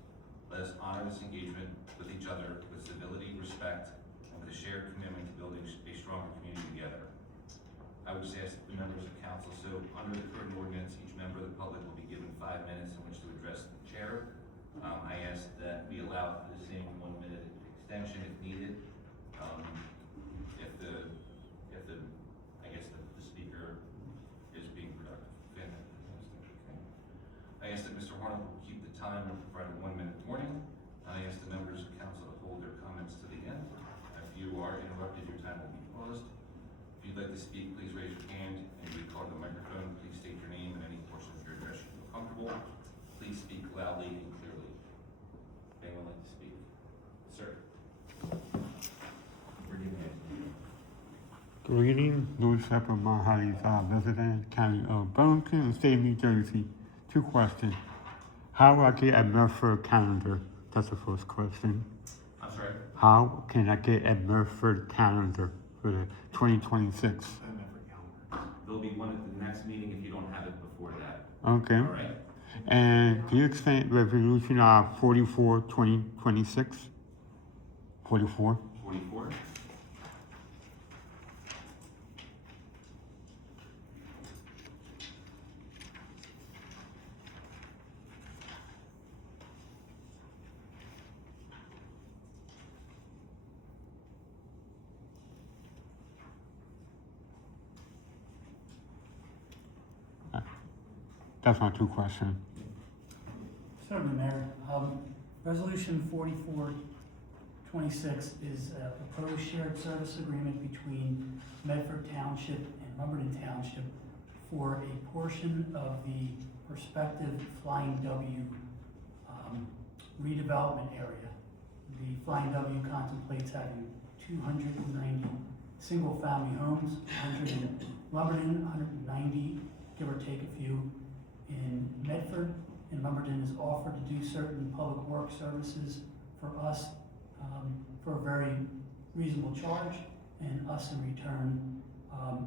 Let us honor this engagement with each other with civility, respect, and with a shared commitment to building a stronger community together. I would just ask the members of council, so under the current ordinance, each member of the public will be given 5 minutes in which to address the chair. I ask that we allow for the same 1 minute extension if needed. The speaker is being productive. Fantastic. Okay. I ask that Mr. Horner will keep the time and provide a 1 minute warning. I ask the members of council to hold their comments to the end. If you are interrupted, your time will be paused. If you'd like to speak, please raise your hand and be called to the microphone. Please state your name and any portion of your address you feel comfortable. Please speak loudly and clearly. Anyone like to speak? Sir. Good evening, Louis Shepard, Mount Holly's resident, County of Burlington, and State of New Jersey. 2 questions. How do I get a Medford calendar That's the first question. I'm sorry? How can I get a Medford calendar for the 2026? There'll be one at the next meeting if you don't have it before that. Okay. All right? And can you explain resolution 44, 2026? 44? 44? That's my two questions. Certainly, Mayor. Resolution 4426 is a proposed shared service agreement between Medford Township and Lumberton Township for a portion of the prospective Flying W redevelopment area. The Flying W contemplates having 290 single-family homes, 100 in Lumberton, 190, give or take a few, in Medford. And Lumberton is offered to do certain public work services for us for a very reasonable charge, and us in return,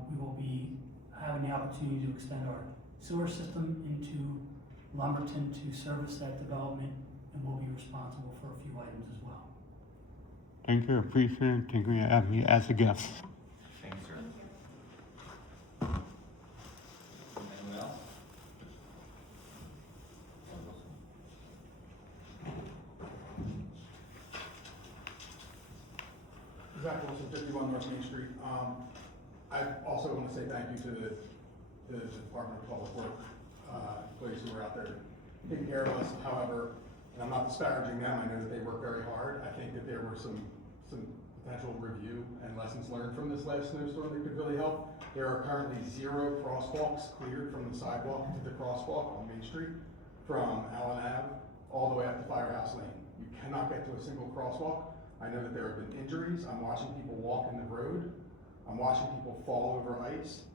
we will be having the opportunity to extend our sewer system into Lumberton to service that development, and we'll be responsible for a few items as well. Thank you, appreciate it. Thank you for having me as a guest. Thank you, sir. Anyone else? Zach Wilson, 51 North Main Street. I also want to say thank you to the Department of Public Works employees who are out there taking care of us. However, and I'm not disparaging them, I know that they work very hard. I think that there were some potential review and lessons learned from this last snowstorm that could really help. There are currently 0 crosswalks cleared from the sidewalk to the crosswalk on Main Street from Allen Ave all the way up to Firehouse Lane. You cannot get to a single crosswalk. I know that there have been injuries. I'm watching people walk in the road. I'm watching people fall over ice.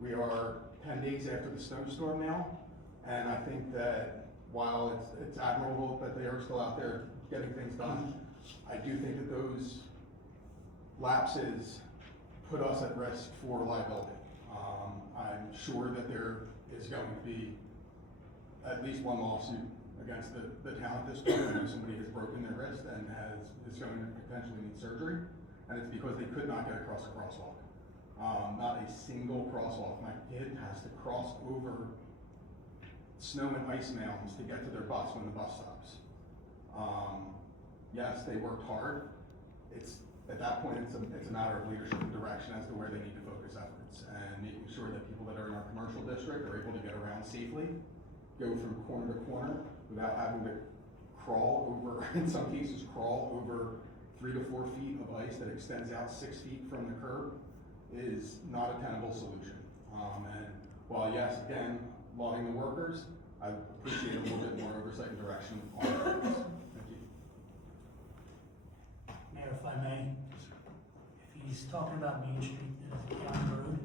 We are 10 days after the snowstorm now, and I think that while it's admirable that they are still out there getting things done, I do think that those lapses put us at risk for liability. I'm sure that there is going to be at least one lawsuit against the town at this point. I know somebody has broken their wrist and is going to potentially need surgery, and it's because they could not get across a crosswalk. Not a single crosswalk. My kid has to cross over snow and ice mounds to get to their bus when the bus stops. Yes, they worked hard. At that point, it's a matter of leadership and direction as to where they need to focus efforts, and making sure that people that are in our commercial district are able to get around safely, go from corner to corner without having to crawl over, in some cases, crawl over 3 to 4 feet of ice that extends out 6 feet from the curb is not a tenable solution. And while yes, again, lauding the workers, I appreciate a little bit more oversight and direction on our efforts. Thank you. Mayor, if I may, if he's talking about Main Street, it is a county road,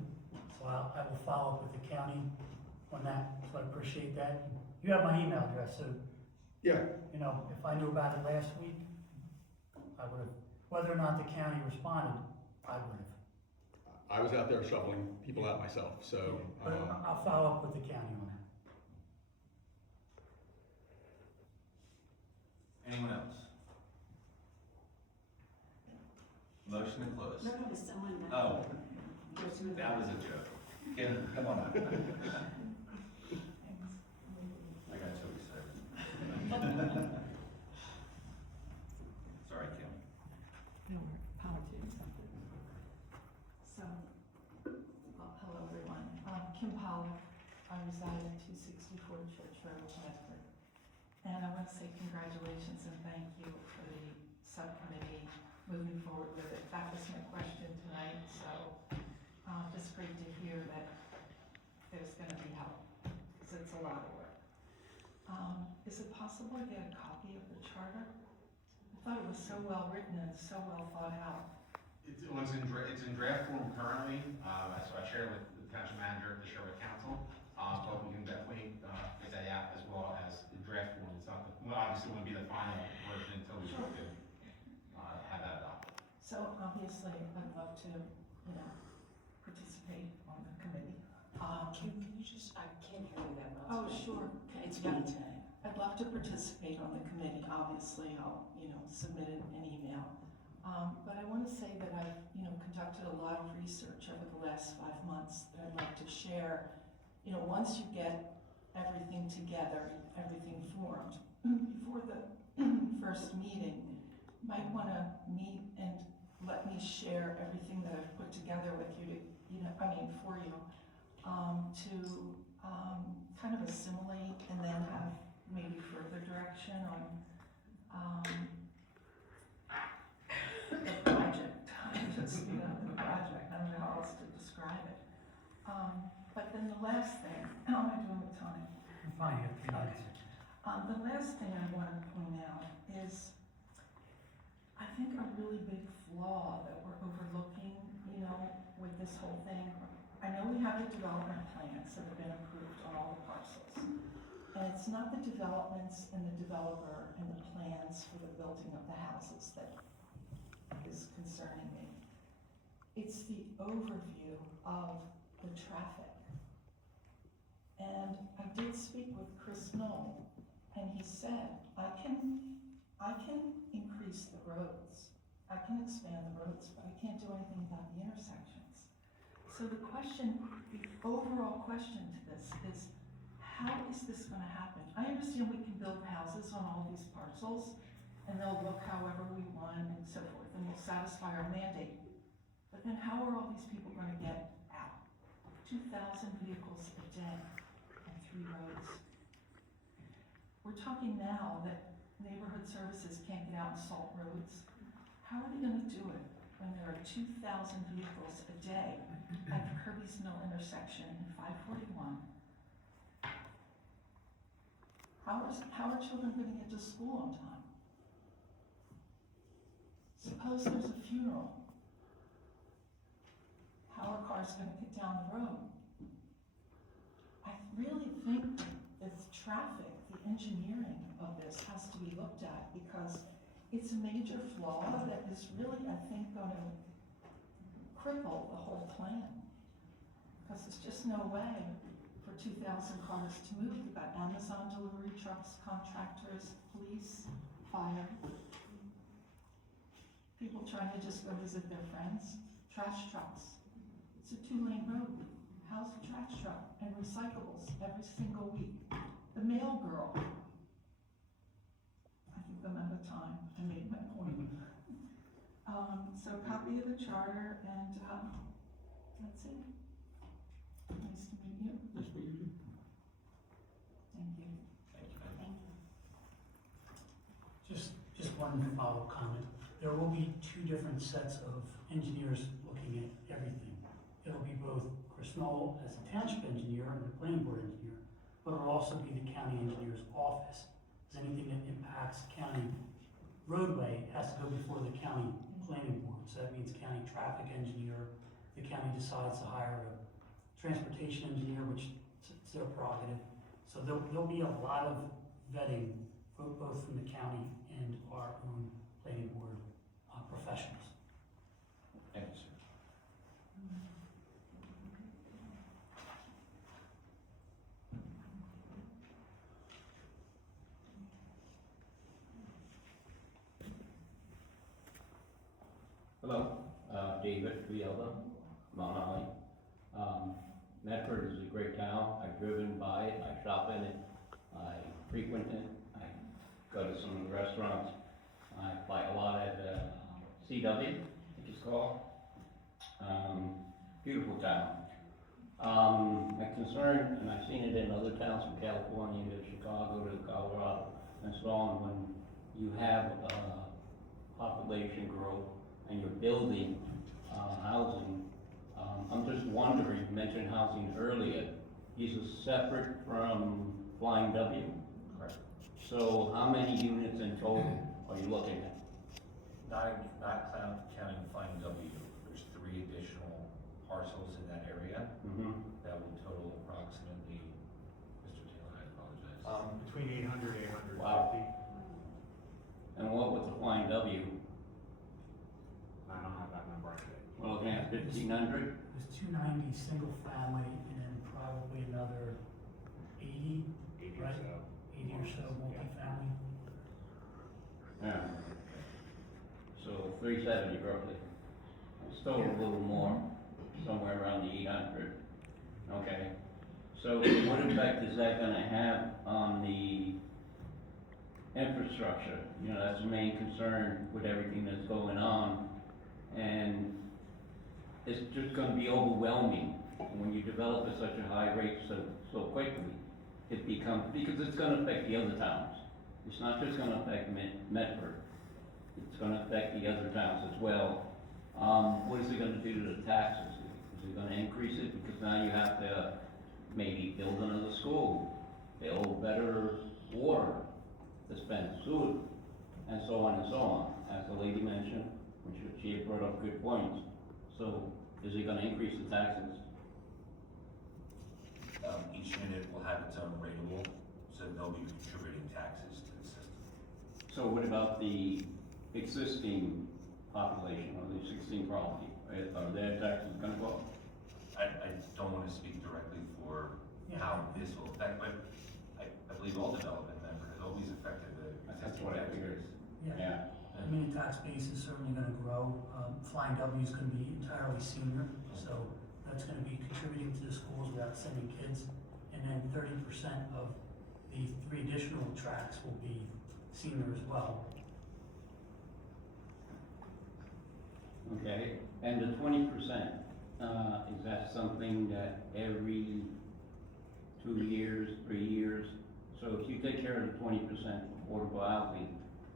so I will follow up with the county on that, so I appreciate that. You have my email address, so, Yeah. you know, if I knew about it last week, I would have, whether or not the county responded, I would have. I was out there shoveling people out myself, so. But I'll follow up with the county on that. Anyone else? Motion to close. No, someone. Oh, that was a joke. Kim, come on up. I got so excited. Sorry, Kim. No, apologies. So, hello everyone. Kim Pollock. I reside at 264 Church Road, Medford. And I want to say congratulations and thank you for the subcommittee moving forward with it. That was my question tonight, so just great to hear that there's going to be help, because it's a lot of work. Is it possible to get a copy of the charter? I thought it was so well written and so well thought out. It's in draft form currently, so I shared with the township manager, to share with council, but we can definitely get that out as well as the draft form. It's not, well, obviously it wouldn't be the final version So obviously, I'd love to, you know, participate on the committee. Can you just, I can't hear you that Oh, well. sure. It's Yeah. me today. I'd love to participate on the committee. Obviously, I'll, you know, submit an email. But I want to say that I've, you know, conducted a lot of research over the last 5 months that I'd like to share. You know, once you get everything together, everything formed, before the first meeting, you might want to meet and let me share everything that I've put together with you to, you know, for you, to kind of assimilate and then have maybe further direction on the project. Just, you know, the project. I don't know how else to describe it. But then the last thing, how am I doing with time? I'm fine, you have 3 minutes. The last thing I want to point out is, I think a really big flaw that we're overlooking, you know, with this whole thing. I know we have the development plans that have been approved on all the parcels. And it's not the developments and the developer and the plans for the building of the houses that is concerning me. It's the overview of the traffic. And I did speak with Chris Knoll, and he said, I can increase the roads. I can expand the roads, but I can't do anything about the intersections. So the question, the overall question to this is, how is this gonna happen? I understand we can build houses on all these parcels, and they'll look however we want and so forth, and we'll satisfy our mandate. But then how are all these people gonna get out? 2,000 vehicles a day on 3 roads. We're talking now that neighborhood services can't get out and salt roads. How are they gonna do it when there are 2,000 vehicles a day at the Kirby's Mill intersection in 541? How are children gonna get to school on time? Suppose there's a funeral. How are cars gonna get down the road? I really think that the traffic, the engineering of this has to be looked at, because it's a major flaw that is really, I think, gonna cripple the whole plan. Because there's just no way for 2,000 cars to move. You've got Amazon delivery trucks, contractors, police, fire. People trying to just go visit their friends, trash trucks. It's a 2-lane road. How's the trash truck and recyclables every single week? The mail girl. I think I'm out of time. I made my point. So a copy of the charter, and that's it. Nice to meet you. Nice to meet you. Thank you. Thank you. Just one follow-up comment. There will be 2 different sets of engineers looking at everything. It'll be both Chris Knoll as a township engineer and the planning board engineer, but it'll also be the county engineer's office. Because anything that impacts county roadway has to go before the county planning board. So that means county traffic engineer, the county decides to hire a transportation engineer, which it's their prerogative. So there'll be a lot of vetting, both from the county and our own planning board professionals. Thank you, sir. Hello, David Rielda, Mount Holly. Medford is a great town. I've driven by it, I shop in it, I frequent it, I go to some of the restaurants. I buy a lot at CW, I think it's called. Beautiful town. My concern, and I've seen it in other towns from California to Chicago to Colorado and so on, when you have population growth and you're building housing, I'm just wondering, you mentioned housing earlier, these are separate from Flying W? Correct. So how many units in total are you looking at? Not counting Flying W, there's 3 additional parcels in that area. That would total approximately, Mr. Taylor, I apologize. Between 800 and 850. Wow. And what with the Flying W? and I don't have that number on it. We're looking at 1,500? There's 290 single family and then probably another 80, 80 or right? so. 80 or so multifamily. Yeah. So 370 roughly. Still a little more, somewhere around the 800. Okay. So what effect is that gonna have on the infrastructure? You know, that's the main concern with everything that's going on. And it's just gonna be overwhelming when you develop at such a high rate so quickly. It becomes, because it's gonna affect the other towns. It's not just gonna affect Medford. It's gonna affect the other towns as well. What is it gonna do to the taxes? Is it gonna increase it? Because now you have to maybe build another school, build better water, dispense sewer, and so on and so on. As the lady mentioned, which she had brought up good points. So, is it gonna increase the taxes? Each unit will have its own rateable, so they'll be contributing taxes to the system. So what about the existing population, or the existing property? Are their taxes gonna go up? I don't want to speak directly for how this will affect, but I believe all development in Medford has always affected the That's existing what I tax figured. base. Yeah. I mean, the tax base is certainly gonna grow. Flying W is gonna be entirely senior, so that's gonna be contributing to the schools without sending kids. And then 30% of the 3 additional tracks will be senior as well. Okay, and the 20%, is that something that every 2 years, 3 years? So if you take care of the 20% affordable housing,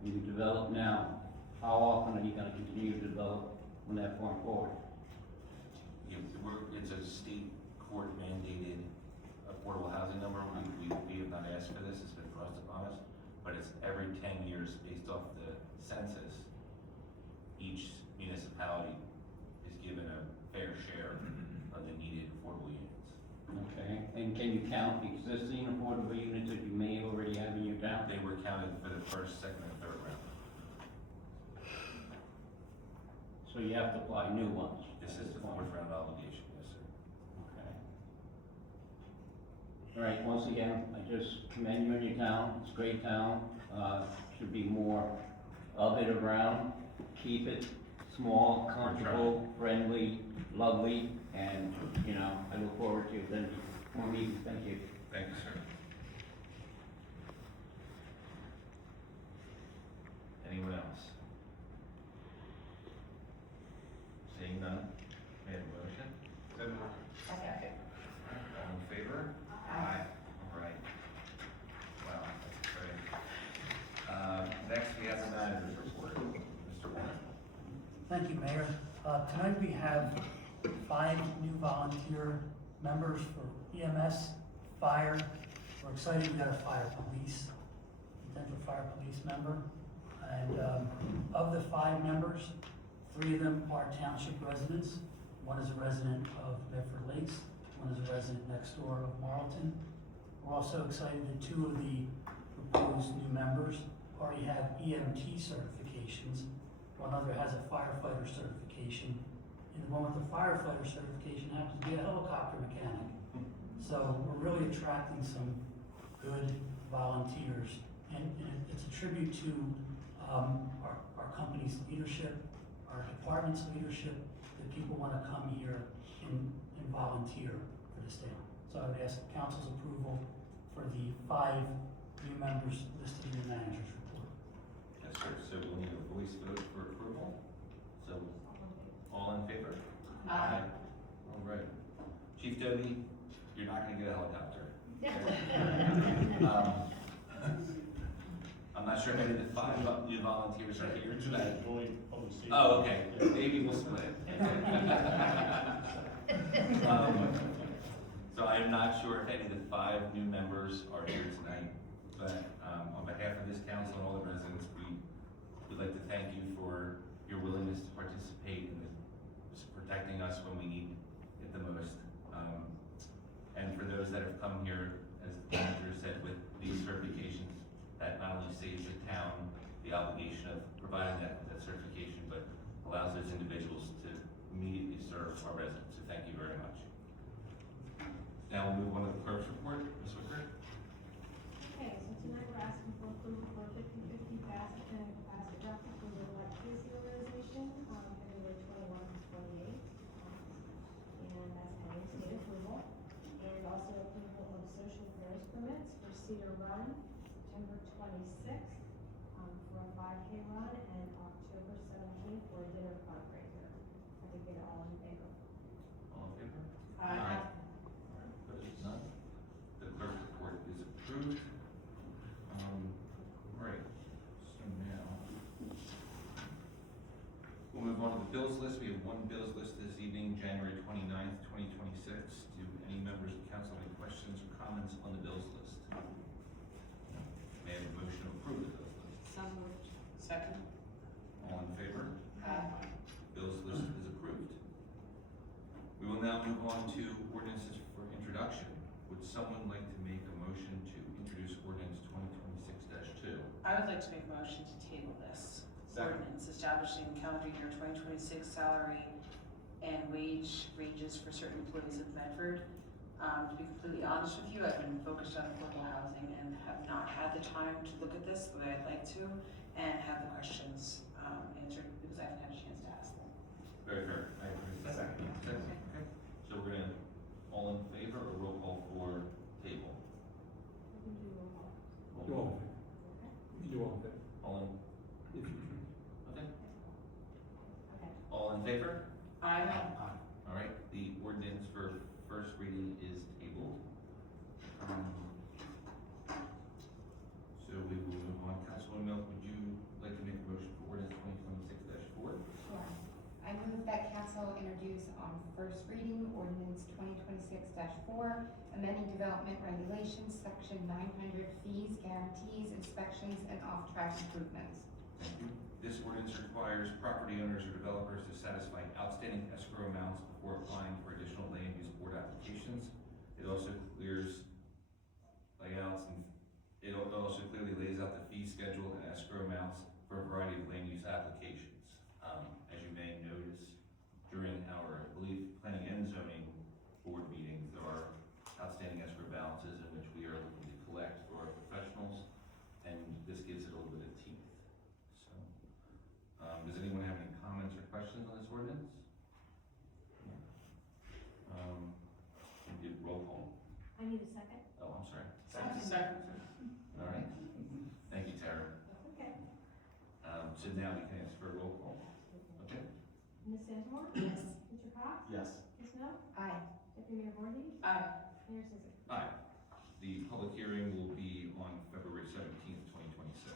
and you develop now, how often are you gonna continue to develop from that point forward? Yeah, it's a state court mandated affordable housing number. We have not asked for this, it's been thrust upon us, but it's every 10 years based off the census. Each municipality is given a fair share of the needed affordable units. Okay, and can you count existing affordable units that you may already have in your town? They were counted for the first, second, and third round. So you have to apply new ones? This is the fourth round obligation, yes, sir. Okay. All right, once again, I just commend you on your town, it's a great town, should be more of it around, keep it small, comfortable, friendly, lovely, and, you know, I look forward to attending more meetings, thank you. Thank you, sir. Anyone else? Seeing none, may I have a motion? So moved. Okay. All in favor? Aye. All right. Wow, that's great. Next, we have the manager's report. Mr. Warren. Thank you, Mayor. Tonight we have 5 new volunteer members for EMS, fire. We're excited we got a fire police, potential fire police member. And of the 5 members, 3 of them are township residents. One is a resident of Medford Lakes, one is a resident next door of Marlton. We're also excited that 2 of the proposed new members already have EMT certifications. One other has a firefighter certification, and the one with the firefighter certification happens to be a helicopter mechanic. So we're really attracting some good volunteers, and it's a tribute to our company's leadership, our department's leadership, that people want to come here and volunteer for this town. So I would ask council's approval for the 5 new members listed in the manager's report. Yes, sir. So we'll need a voice vote for approval. So, all in favor? Aye. All right. Chief Doty, you're not gonna get a helicopter. I'm not sure if any of the 5 new volunteers are here tonight. Oh, okay. Maybe we'll split it. So I'm not sure if any of the 5 new members are here tonight, but on behalf of this council and all the residents, we would like to thank you for your willingness to participate in protecting us when we need it the most. And for those that have come here, as the manager said, with these certifications, that not only saves the town the obligation of providing that certification, but allows those individuals to immediately serve our residents. So thank you very much. Now we'll move on to the clerk's report. Ms. Wicker? Okay, so tonight we're asking for approval for a 50/50 pass and pass adopted for the electricity organization, February 21 to 28. And that's pending state approval. And also approval of social affairs permits for Cedar Run, September 26th, for a 5K run, and October 17th for a dinner fundraiser. I think they're all in favor. All in favor? Aye. Opposed? None? The clerk's report is approved. Right, so now, we'll move on to the bills list. We have one bills list this evening, January 29th, 2026. Do any members of council have any questions or comments on the bills list? May I have a motion to approve the bills list? So moved. Second. All in favor? Aye. Bills list is approved. We will now move on to ordinances for introduction. Would someone like to make a motion to introduce ordinance 2026-2? I would like to make a motion to table this ordinance establishing calendar year 2026 salary and wage ranges for certain employees of Medford. To be completely honest with you, I've been focused on affordable housing and have not had the time to look at this the way I'd like to and have the questions answered because I haven't had a chance to ask them. Very fair. I agree. Second. Okay. So we're gonna, all in favor or roll call for table? We can do roll call. Do all in favor. You do all in favor. All in, If you okay. Okay. All in favor? Aye. All right, the ordinance for first reading is tabled. So we will move on. Councilwoman Milk, would you like to make a motion for ordinance 2026-4? Sure. I move that council introduce on first reading ordinance 2026-4, amending development regulations, section 900, fees, guarantees, inspections, and off-track improvements. Thank you. This ordinance requires property owners or developers to satisfy outstanding escrow amounts before applying for additional land use board applications. It also clears layouts and it also clearly lays out the fee schedule and escrow amounts for a variety of land use applications. As you may notice, during our, I believe, planning and zoning board meetings, there are outstanding escrow balances in which we are looking to collect for our professionals, and this gives it a little bit of teeth. So, does anyone have any comments or questions on this ordinance? We did roll call. I need a second. Oh, I'm sorry. Second. All right. Thank you, Tara. Okay. So now we can ask for a roll call. Okay? Ms. Santamore? Yes. Mr. Cox? Yes. Ms. Milk? Aye. Deputy Mayor Voorhees? Aye. Mayor Sizzle? Aye. The public hearing will be on February 17th, 2026.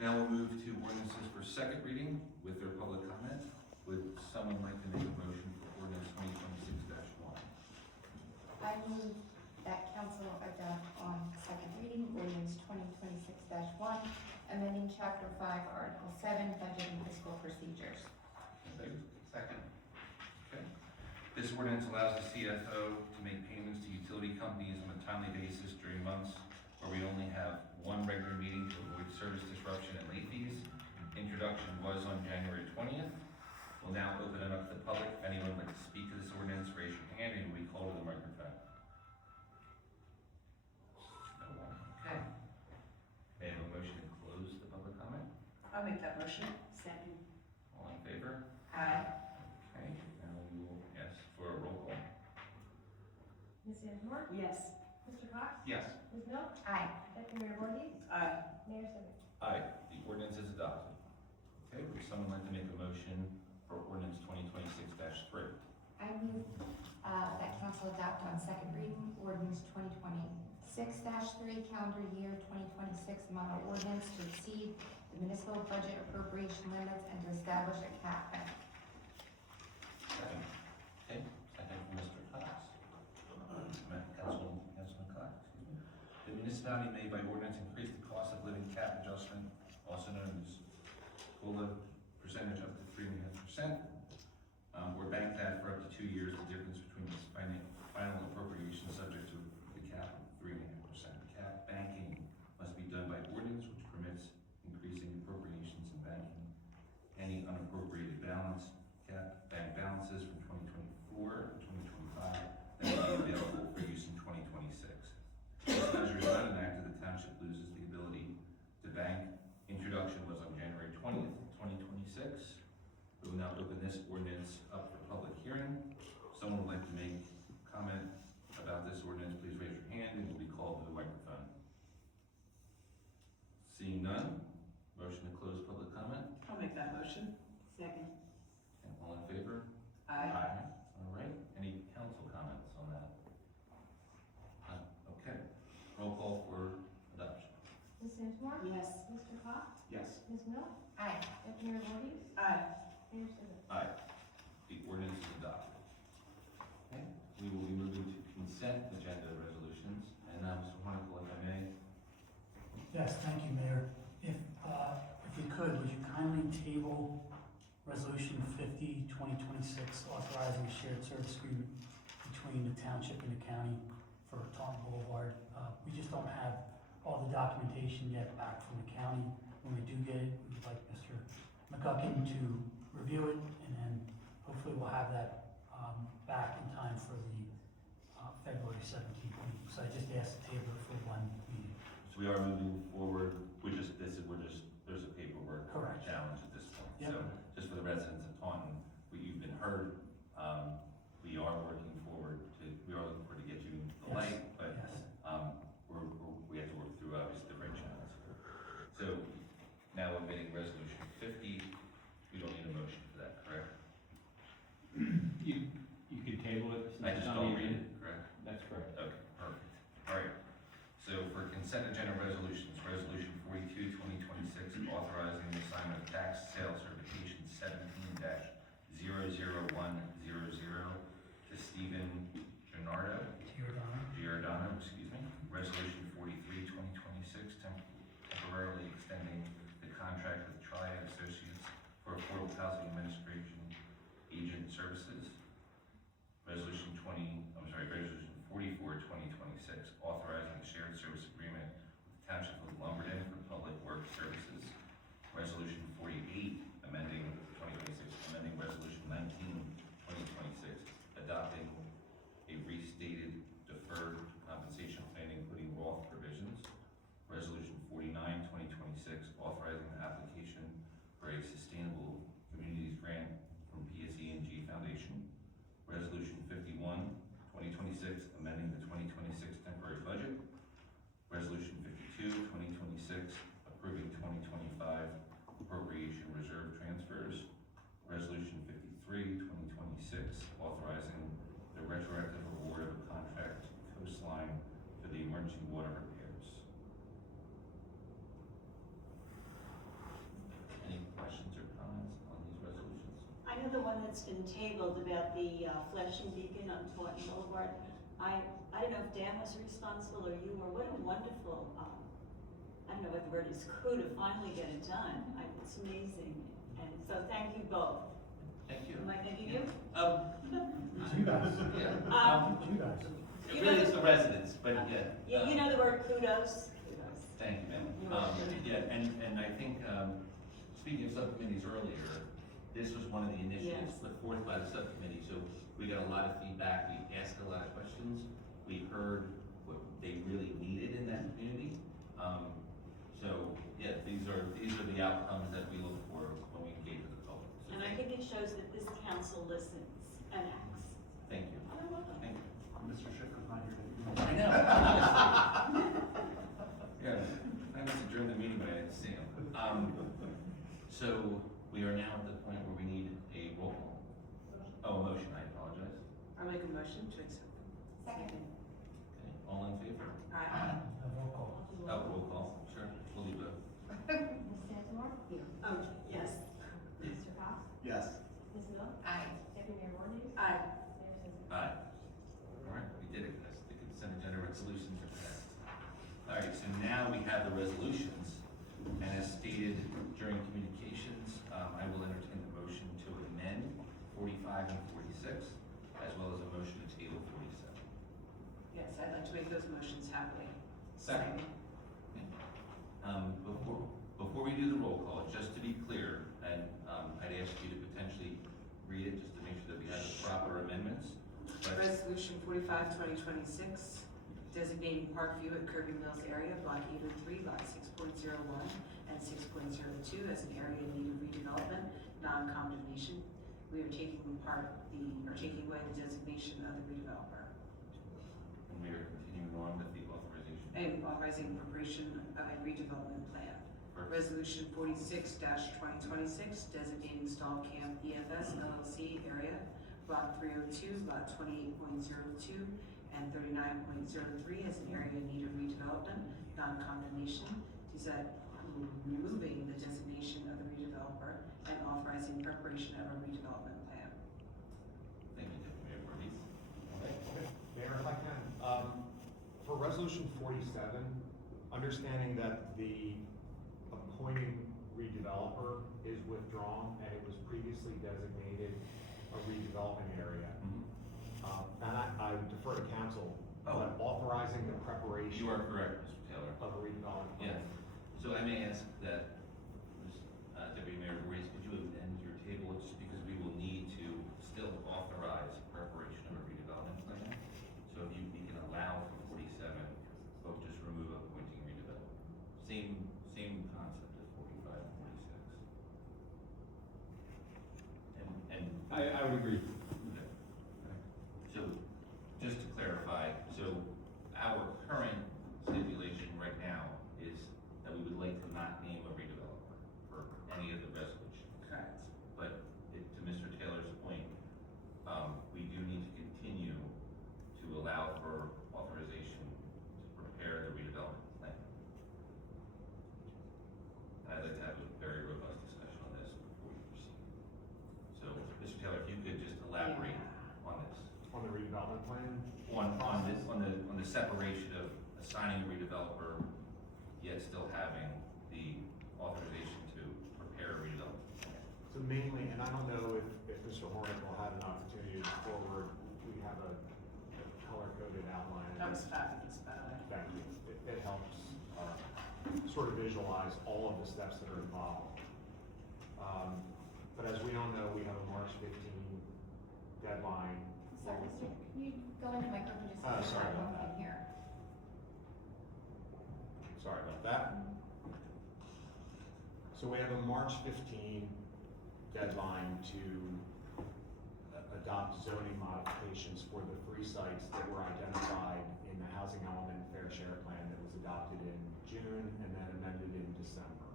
Now we'll move to ordinances for second reading with their public comment. Would someone like to make a motion for ordinance 2026-1? I move that council adopt on second reading ordinance 2026-1, amending chapter 5, article 7, budget and fiscal procedures. Second. Okay. This ordinance allows the CFO to make payments to utility companies on a timely basis during months where we only have one regular meeting to avoid service disruption and late fees. Introduction was on January 20th. We'll now open it up to the public. If anyone would like to speak to this ordinance, raise your hand and we call to the microphone. No one. Okay. May I have a motion to close the public comment? I'll make that motion. Second. All in favor? Aye. Okay, now we will ask for a roll call. Ms. Santamore? Yes. Mr. Cox? Yes. Ms. Milk? Aye. Deputy Mayor Voorhees? Aye. Mayor Sizzle? Aye, the ordinance is adopted. Okay, would someone like to make a motion for ordinance 2026-3? I move that council adopt on second reading ordinance 2026-3, calendar year 2026 model ordinance to exceed the municipal budget appropriation limits and to establish a cap bank. Second. Okay, second from Mr. Cox. Councilman Cox, excuse me. The municipality may by ordinance increase the cost of living cap adjustment, also known as COLA percentage up to 3.5%, or bank that for up to 2 years. The difference between this final appropriation subject to the cap of 3.5%. Cap banking must be done by ordinance, which permits increasing appropriations in banking Ms. Mill? Aye. Deputy Mayor Voorhees? Aye. Mayor Simmons? Aye. The ordinance is adopted. Okay, we will be moving to consent agenda resolutions, and Mr. Monaco, if I may. Yes, thank you, Mayor. If you could, would you kindly table Resolution 50, 2026, authorizing a shared service agreement between the township and the county for Taunton Boulevard? We just don't have all the documentation yet back from the county. When we do get it, we'd like Mr. McGuckin to review it, and then hopefully we'll have that back in time for the February 17th meeting. So I just asked the table for one meeting. So we are moving forward, there's a paperwork Correct. challenge at this point. Yep. So, just for the residents of Taunton, you've been heard, we are looking forward to get you the Yes. light, but, Yes. we have to work through obviously the right channels. So, now we're getting resolution 50, we don't need a motion for that, correct? You can table it. since I it's just on the don't read agenda. it, correct? That's correct. Okay, perfect. All right. So for consent agenda resolutions, resolution 42, 2026, authorizing the assignment of tax sale certification 17-00100 to Stephen Giordano, resolution 43, 2026, temporarily extending the contract with Triad Associates for Affordable Housing Administration Agent Services. Resolution 44, 2026, authorizing a shared service agreement with the Township of Lumberton for public work services. Resolution 48, amending Resolution 19, 2026, adopting a restated deferred compensation plan including Roth provisions. Resolution 49, 2026, authorizing the application for a sustainable communities grant from PSE&G Foundation. Resolution 51, 2026, amending the 2026 temporary budget. Resolution 52, 2026, approving 2025 appropriation reserve transfers. Resolution 53, 2026, authorizing the retroactive award of a contract to Coastline for the emergency water repairs. Any questions or comments on these resolutions? I know the one that's been tabled about the flashing beacon on Taunton Boulevard. I don't know if Dan was responsible or you were. What a wonderful, I don't know what the word is, coup to finally get it done. It's amazing. And so thank you both. Thank you. Am I thanking you? It's you guys. Yeah. It's you guys. It really is the residents, but yeah. Yeah, you know the word kudos? Kudos. Thank you, ma'am. Yeah, and I think, speaking of subcommittees earlier, this was one of the initiatives Yes. put forth by the subcommittee, so we got a lot of feedback, we asked a lot of questions, we heard what they really needed in that community. So, yeah, these are the outcomes that we look for when we engage with the public. So And I think it shows that this council listens and acts. thank you. Thank you. Mr. Schiffer's not here. I know. Yeah, I must adjourn the meeting, but I didn't see him. So we are now at the point where we need a roll call. Oh, a motion, I apologize. I'll make a motion to accept. Second. Okay, all in favor? Aye. Roll call. Oh, roll call, sure, we'll do both. Ms. Santamar? Here. Oh, yes. Mr. Cox? Yes. Ms. Mill? Aye. Deputy Mayor Voorhees? Aye. Mayor Simmons? Aye. All right, we did it, guys. The consent agenda resolutions are passed. All right, so now we have the resolutions, and as stated during communications, I will entertain the motion to amend 45 and 46, as well as a motion to table 47. Yes, I'd like to make those motions happily. Second. Before we do the roll call, just to be clear, and I'd ask you to potentially read it just to make sure that we have the proper amendments. But Resolution 45, 2026, designating Parkview at Kirby Mills area, block 803, lot 6.01 and 6.02 as an area in need of redevelopment, non-condemnation. We are taking away the designation of the redeveloper. and we are continuing on with the authorization. And authorizing appropriation of a redevelopment plan. Resolution 46-2026, designating Stall Camp EFS LLC area, block 302, lot 28.02 and 39.03 as an area in need of redevelopment, non-condemnation, to set removing the designation of the redeveloper and authorizing preparation of a redevelopment plan. Thank you, Deputy Mayor Voorhees. Mayor, if I can, for resolution 47, understanding that the appointed redeveloper is withdrawn and it was previously designated a redevelopment area. And I would defer to council, but authorizing the preparation. You are correct, Mr. Taylor. Of a redevelopment plan. Yes. So I may ask that, Deputy Mayor Voorhees, would you amend your table, just because we will need to still authorize preparation of a redevelopment plan? So if we can allow for 47, but just remove appointing redevelopment. Same concept as 45 and 46. And I would agree. okay. So just to clarify, so our current stipulation right now is that we would like to not name a redeveloper for any of the resolutions. Correct. But to Mr. Taylor's point, we do need to continue to allow for authorization to prepare the redevelopment plan. I'd like to have a very robust discussion on this before we proceed. So, Mr. Taylor, if you could just elaborate on this. On the redevelopment plan? On the separation of assigning a redeveloper, yet still having the authorization to prepare a redevelopment plan. So mainly, and I don't know if Mr. Hornick will have an opportunity to forward, we have a color-coded outline. That was fabulous, by the way. Thank you. It helps sort of visualize all of the steps that are involved. But as we all know, we have a March 15 deadline. Sorry, sir, can you go in the microphone just? Sorry about that. Here. Sorry about that. So we have a March 15 deadline to adopt zoning modifications for the 3 sites that were identified in the housing element fair share plan that was adopted in June and then amended in December.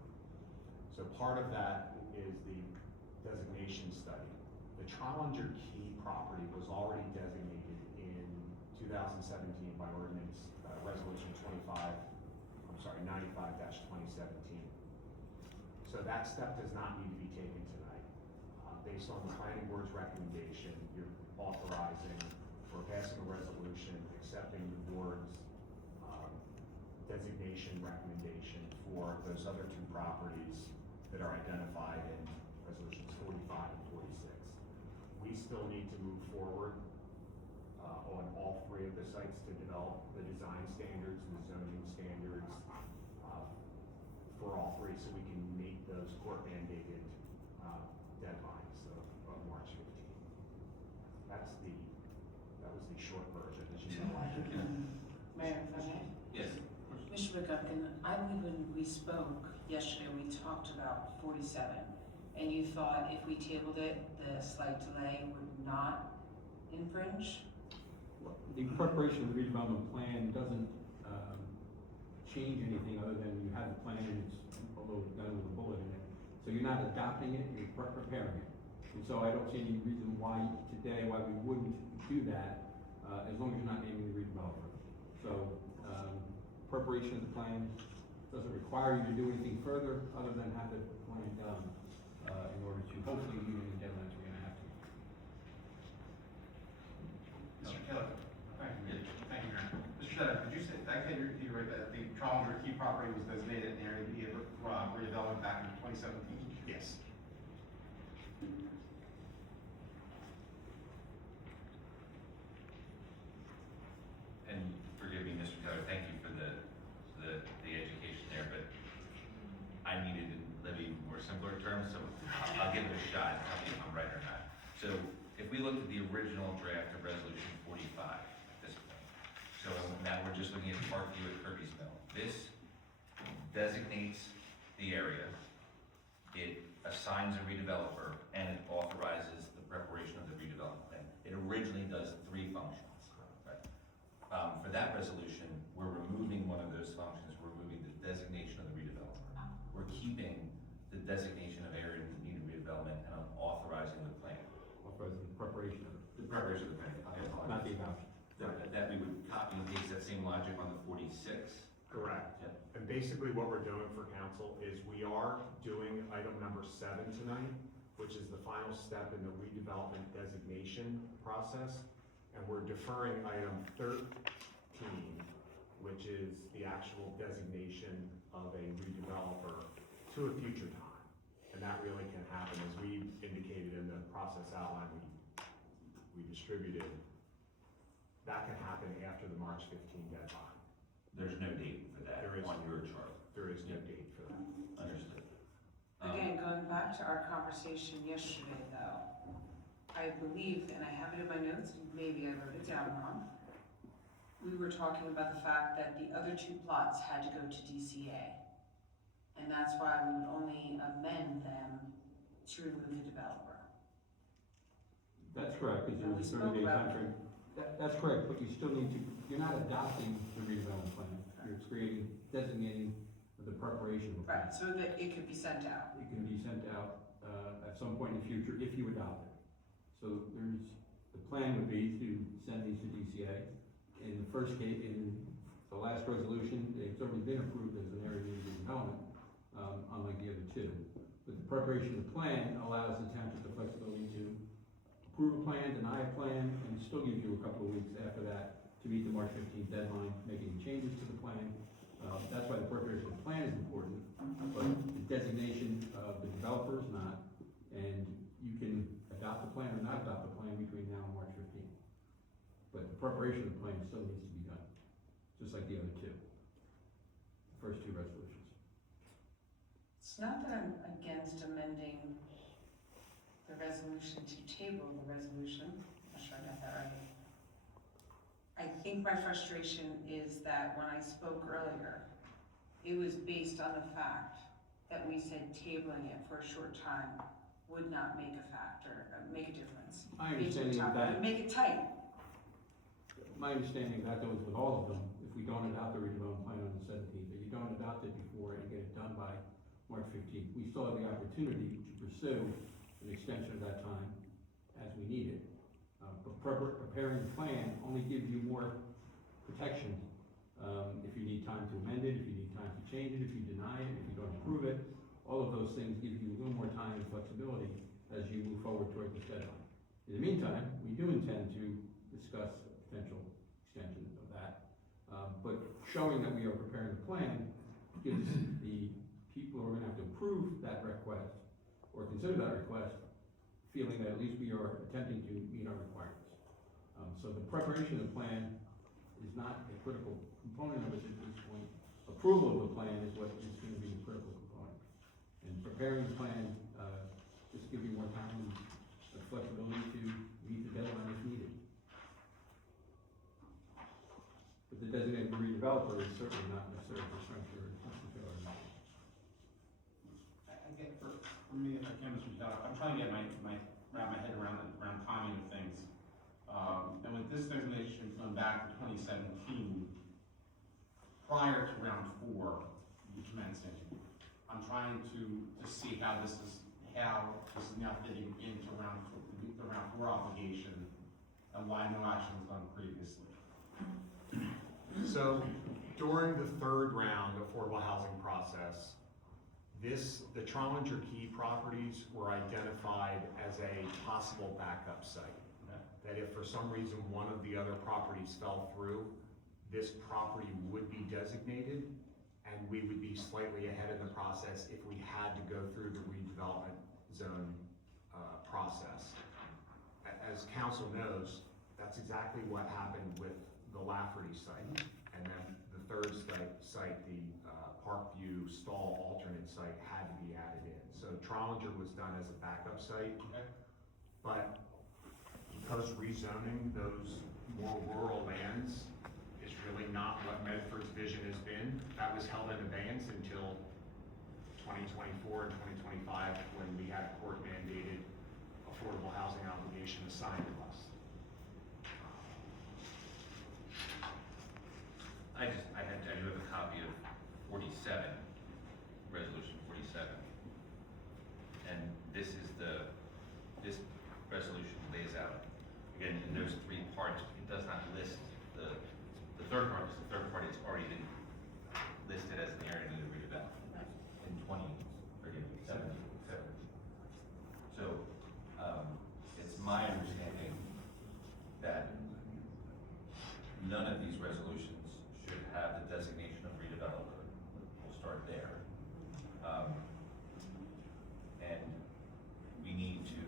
So part of that is the designation study. The Trollinger Key property was already designated in 2017 by ordinance, resolution 95-2017. So that step does not need to be taken tonight. Based on the planning board's recommendation, you're authorizing or passing a resolution accepting the board's designation recommendation for those other 2 properties that are identified in resolutions 45 and 46. We still need to move forward on all 3 of the sites to develop the design standards and the zoning standards for all 3, so we can meet those court mandated deadlines of March 15. That was the short version, as you know. Mayor, if I may? Yes. Mr. McGuckin, I believe when we spoke yesterday, we talked about 47, and you thought if we tabled it, the slight delay would not infringe? The preparation of the redevelopment plan doesn't change anything other than you have the plan and it's although done with a bullet in it. So you're not adopting it, you're preparing it. And so I don't see any reason why we wouldn't do that, as long as you're not naming the redeveloper. So, preparation of the plan doesn't require you to do anything further other than have the plan done, in order to hopefully meet any deadlines we're gonna have to. Mr. Taylor, thank you, Mayor. Mr. Taylor, could you say, I think you're right, that the Trollinger Key property was designated an area to be redeveloped back in 2017? Yes. And forgive me, Mr. Taylor, thank you for the education there, but I needed to maybe more simpler terms, so I'll give it a shot, tell me if I'm right or not. So if we look at the original draft of resolution 45 at this point, so now we're just looking at Parkview at Kirby's Mill. This designates the area, it assigns a redeveloper, and it authorizes the preparation of the redevelopment plan. It originally does 3 functions. For that resolution, we're removing one of those functions, we're removing the designation of the redeveloper. We're keeping the designation of area that need redevelopment and authorizing the plan. Authorizing the preparation of it. The preparation of the plan, I apologize. Not the adoption. That we would copy and paste that same logic on the 46 Correct. And basically what we're doing for council is we are doing item number 7 tonight, which is the final step in the redevelopment designation process. And we're deferring item 13, which is the actual designation of a redeveloper to a future time. And that really can happen, as we indicated in the process outline we distributed. That can happen after the March 15 deadline. There's no date for that There is- on your chart. There is no date for that. Understood. Again, going back to our conversation yesterday though, I believe, and I have it in my notes, maybe I wrote it down wrong. We were talking about the fact that the other 2 plots had to go to DCA. And that's why we would only amend them to remove the developer. That's correct, because And we there's a spoke 30-day about- timeframe. That's correct, but you still need to, you're not adopting the redevelopment plan. You're designating the preparation of a plan. Right, so that it could be sent out. It can be sent out at some point in the future if you adopt it. So the plan would be to send these to DCA. In the first case, in the last resolution, it's already been approved as an area of development, unlike the other 2. But the preparation of the plan allows the township the flexibility to approve a plan, deny a plan, and still give you a couple of weeks after that to meet the March 15th deadline, make any changes to the plan. That's why the preparation of the plan is important, but the designation of the developer is not, and you can adopt the plan or not adopt the plan between now and March 15th. But the preparation of the plan still needs to be done, just like the other 2, the first 2 resolutions. It's not that I'm against amending the resolution to table the resolution. I'm not sure I got that right. I think my frustration is that when I spoke earlier, it was based on the fact that we said tabling it for a short time would not make a factor, make a difference. My understanding of that. Make it tight. My understanding of that goes with all of them, if we don't adopt the redevelopment plan on the 17th, if you don't adopt it before and get it done by March 15th, we still have the opportunity to pursue an extension of that time as we need it. But preparing the plan only gives you more protection. If you need time to amend it, if you need time to change it, if you deny it, if you don't approve it, all of those things give you a little more time and flexibility as you move forward toward this deadline. In the meantime, we do intend to discuss a potential extension of that. But showing that we are preparing the plan gives the people who are gonna have to approve that request or consider that request, feeling that at least we are attempting to meet our requirements. So the preparation of the plan is not a critical component of it at this point. Approval of the plan is what is going to be the critical component. And preparing the plan just gives you more time and flexibility to meet the deadline if needed. But the designated redeveloper is certainly not necessarily for structure or I get, for me, if I can, Mr. Skylar, I'm trying to get wrap my head around timing of things. And with this designation going back to 2017, prior to round 4 commencing, I'm trying to see how this is now fitting into the round 4 obligation and why no action was done previously. So during the 3rd round affordable housing process, the Trollinger Key properties were identified as a possible backup site. That if for some reason one of the other properties fell through, this property would be designated and we would be slightly ahead in the process if we had to go through the redevelopment zone process. As council knows, that's exactly what happened with the Lafferty site. And then the 3rd site, the Parkview Stall alternate site, had to be added in. So Trollinger was done as a backup site, but because rezoning those more rural lands is really not what Medford's vision has been, that was held in abeyance until 2024 and 2025 when we had a court mandated affordable housing obligation assigned to us. I do have a copy of 47, resolution 47. And this resolution lays out, again, in those 3 parts, it does not list the 3rd part, because the 3rd part has already been listed as an area needed redevelopment in 17. So, it's my understanding that none of these resolutions should have the designation of redeveloper. We'll start there. And we need to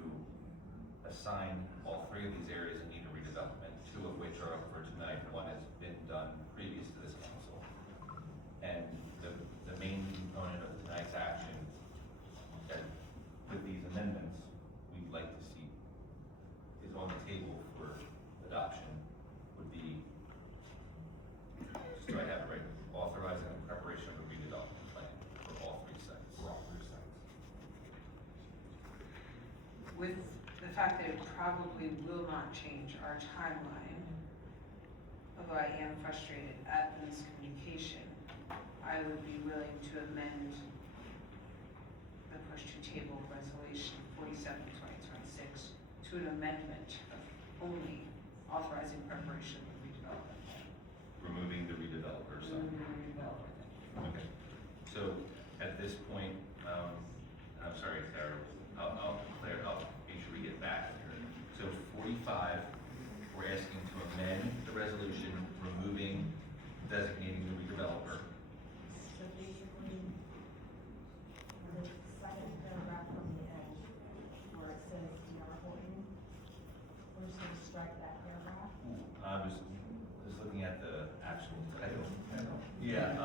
assign all three of these areas in need of redevelopment, two of which are up for tonight. One has been done previous to this council. And the main component of tonight's action, that with these amendments, we'd like to see is on the table for adoption, would be, just so I have it right, authorizing the preparation of a redevelopment plan for all three sites. With the fact that it probably will not change our timeline, although I am frustrated at the miscommunication, I would be willing to amend the push to table resolution 47/2026 to an amendment of only authorizing preparation of the redevelopment plan. Removing the redeveloper sign. Removing the redeveloper. Okay, so at this point, and I'm sorry, Sarah, I'll make sure we get back here. So 45, we're asking to amend the resolution, removing, designating the redeveloper. So basically, the second paragraph from the end, where it says DR Horton, we're just gonna strike that paragraph. I was looking at the actual title. Yeah,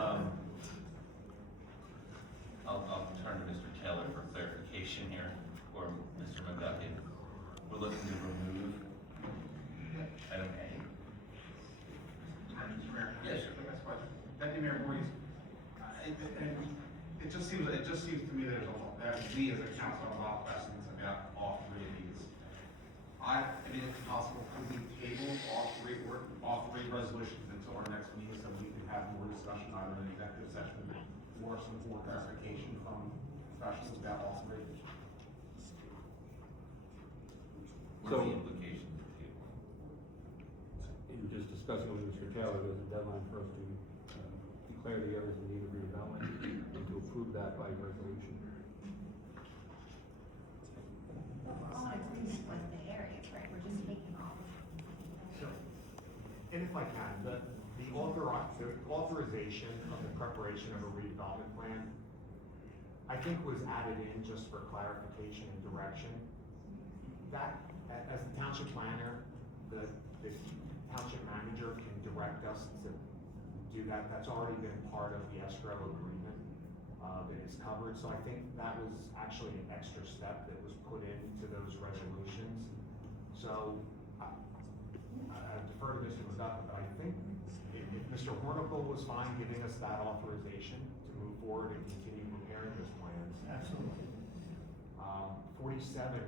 I'll turn to Mr. Taylor for clarification here, or Mr. McGuckin. We're looking to remove item A. Mr. Mayor, Yes, sir. the next question. Deputy Mayor Voorhees, it just seems to me that that we as a council have a lot of precedents about all three of these. I mean, it's possible, could we table all three resolutions until our next meeting so we can have more discussion either in executive session or some more clarification from professionals about all three? What are the implications of tabling? In just discussing with Mr. Taylor, there's a deadline for us to declare the areas in need of redevelopment and to approve that by resolution. But we're all in agreement with the areas, right? We're just taking off. Sure. And if I can, the authorization of the preparation of a redevelopment plan, I think was added in just for clarification and direction. That, as the township planner, the township manager can direct us to do that. That's already been part of the escrow agreement that is covered. So I think that was actually an extra step that was put into those resolutions. So I defer to Mr. McGuffin, but I think if Mr. Hornicle was fine giving us that authorization to move forward and continue preparing those plans. Absolutely. 47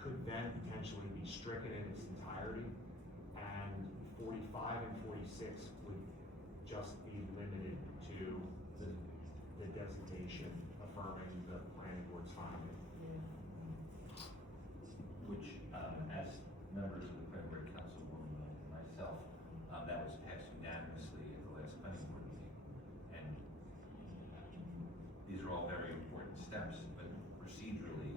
could then potentially be stricken in its entirety, and 45 and 46 would just be limited to the designation affirming the planning board's finding. Which, as members of the February Councilwoman and myself, that was passed unanimously at the last planning board meeting. And these are all very important steps, but procedurally,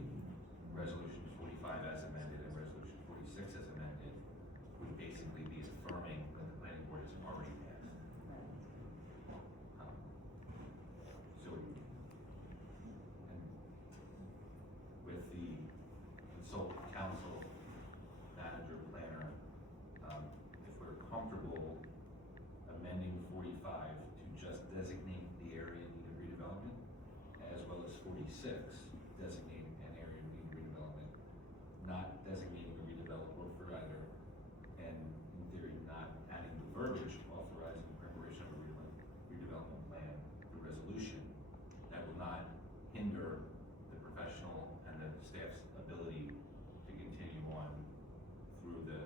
resolution 45 as amended and resolution 46 as amended would basically be affirming that the planning board has already passed. So, and with the consultant council, manager, planner, if we're comfortable amending 45 to just designate the area in need of redevelopment, as well as 46, designate an area in need of redevelopment, not designating a redeveloper for either, and in theory, not adding the verbiage authorizing the preparation of a redevelopment plan, the resolution, that will not hinder the professional and the staff's ability to continue on through the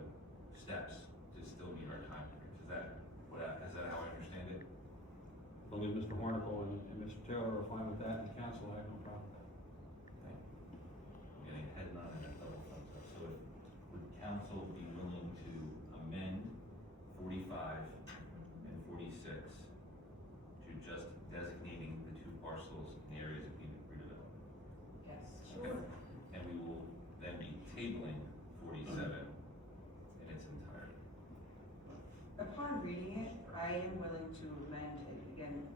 steps to still meet our time frames. Is that how I understand it? As long as Mr. Hornicle and Mr. Taylor are fine with that, and the council, I have no problem with that. Okay. I'm getting head nod and a double thumbs up. So would council be willing to amend 45 and 46 to reading it, I am willing to amend it, again,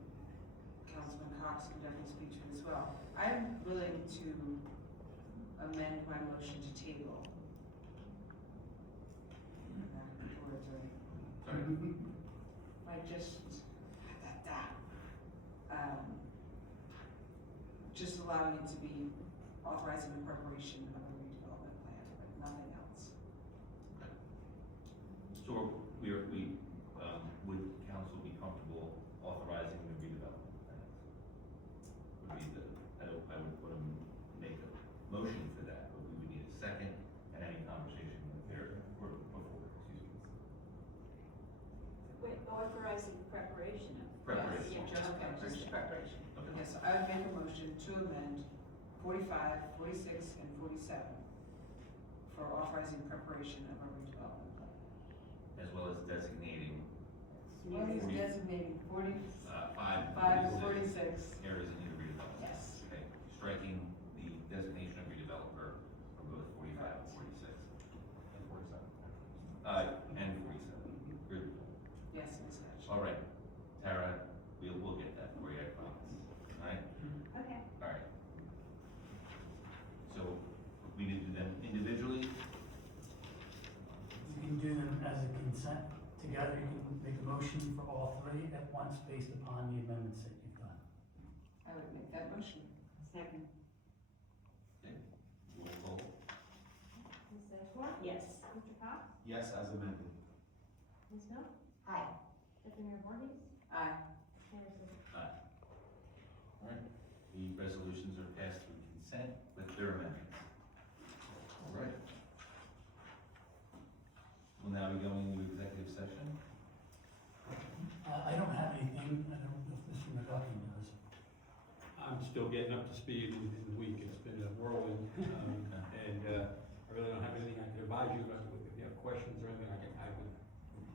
Councilman Cox can definitely speak to it as well. I'm willing to amend my motion to table. Sorry. Like just, just allowing it to be authorizing the preparation of a redevelopment plan, but nothing else. So would council be comfortable authorizing the redevelopment plans? Would be I would want to make a motion for that, but we would need a second and any conversation there or before, excuse me. Wait, authorizing preparation of. Preparation. Yes, just Okay, just preparation. Okay. Yes, so I would make a motion to amend 45, 46, and 47 for authorizing preparation of a redevelopment plan. As well as designating Well, he's designating 5 and 46. areas in need of redevelopment. Yes. Okay, striking the designation of redeveloper from both 45 and 46. And 47. And 47. Good. Yes, Ms. Hatch. All right, Tara, we'll get that for you, I promise. All right? Okay. All right. So we need to do them individually. You can do them as a consent together, you can make a motion for all three at once based upon the amendments that you've done. I would make that motion. Second. Okay. Roll call. Ms. Sedgwick? Yes. Mr. Cox? Yes, as amended. Ms. Hill? Aye. Deputy Mayor Voorhees? Aye. Mayor Sims? Aye. All right. The resolutions are passed through consent with their amendments. All right. We'll now be going into executive session. I don't have anything, I don't know if Mr. McGuffin does. I'm still getting up to speed in the week, it's been a whirlwind, and, I really don't have anything I can advise you about. If you have questions or anything, I can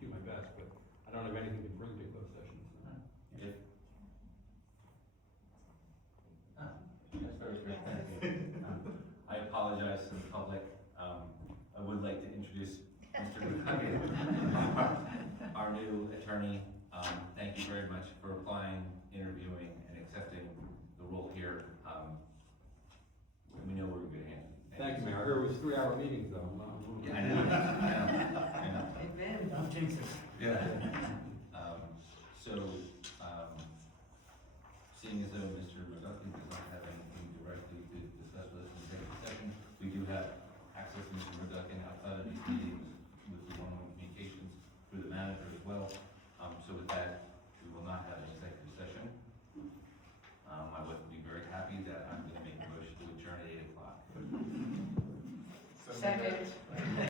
do my best, but I don't have anything to bring to closed sessions. If. That's very great, thank you. I apologize to the public. I would like to introduce Mr. McGuffin, our new attorney. Thank you very much for applying, interviewing, and accepting the role here. We know we're in good hands. Thank you, Mayor. I heard it was 3-hour meetings though. Yeah, I know. Amen. Don't jinx it. Yeah. Seeing as though Mr. McGuffin does not have anything directly to discuss with us in executive session, we do have access to Mr. McGuffin outside of these meetings with the one-on-one communications through the manager as well. So with that, we will not have an executive session. I would be very happy that I'm gonna make a motion to adjourn at 8 o'clock. Second.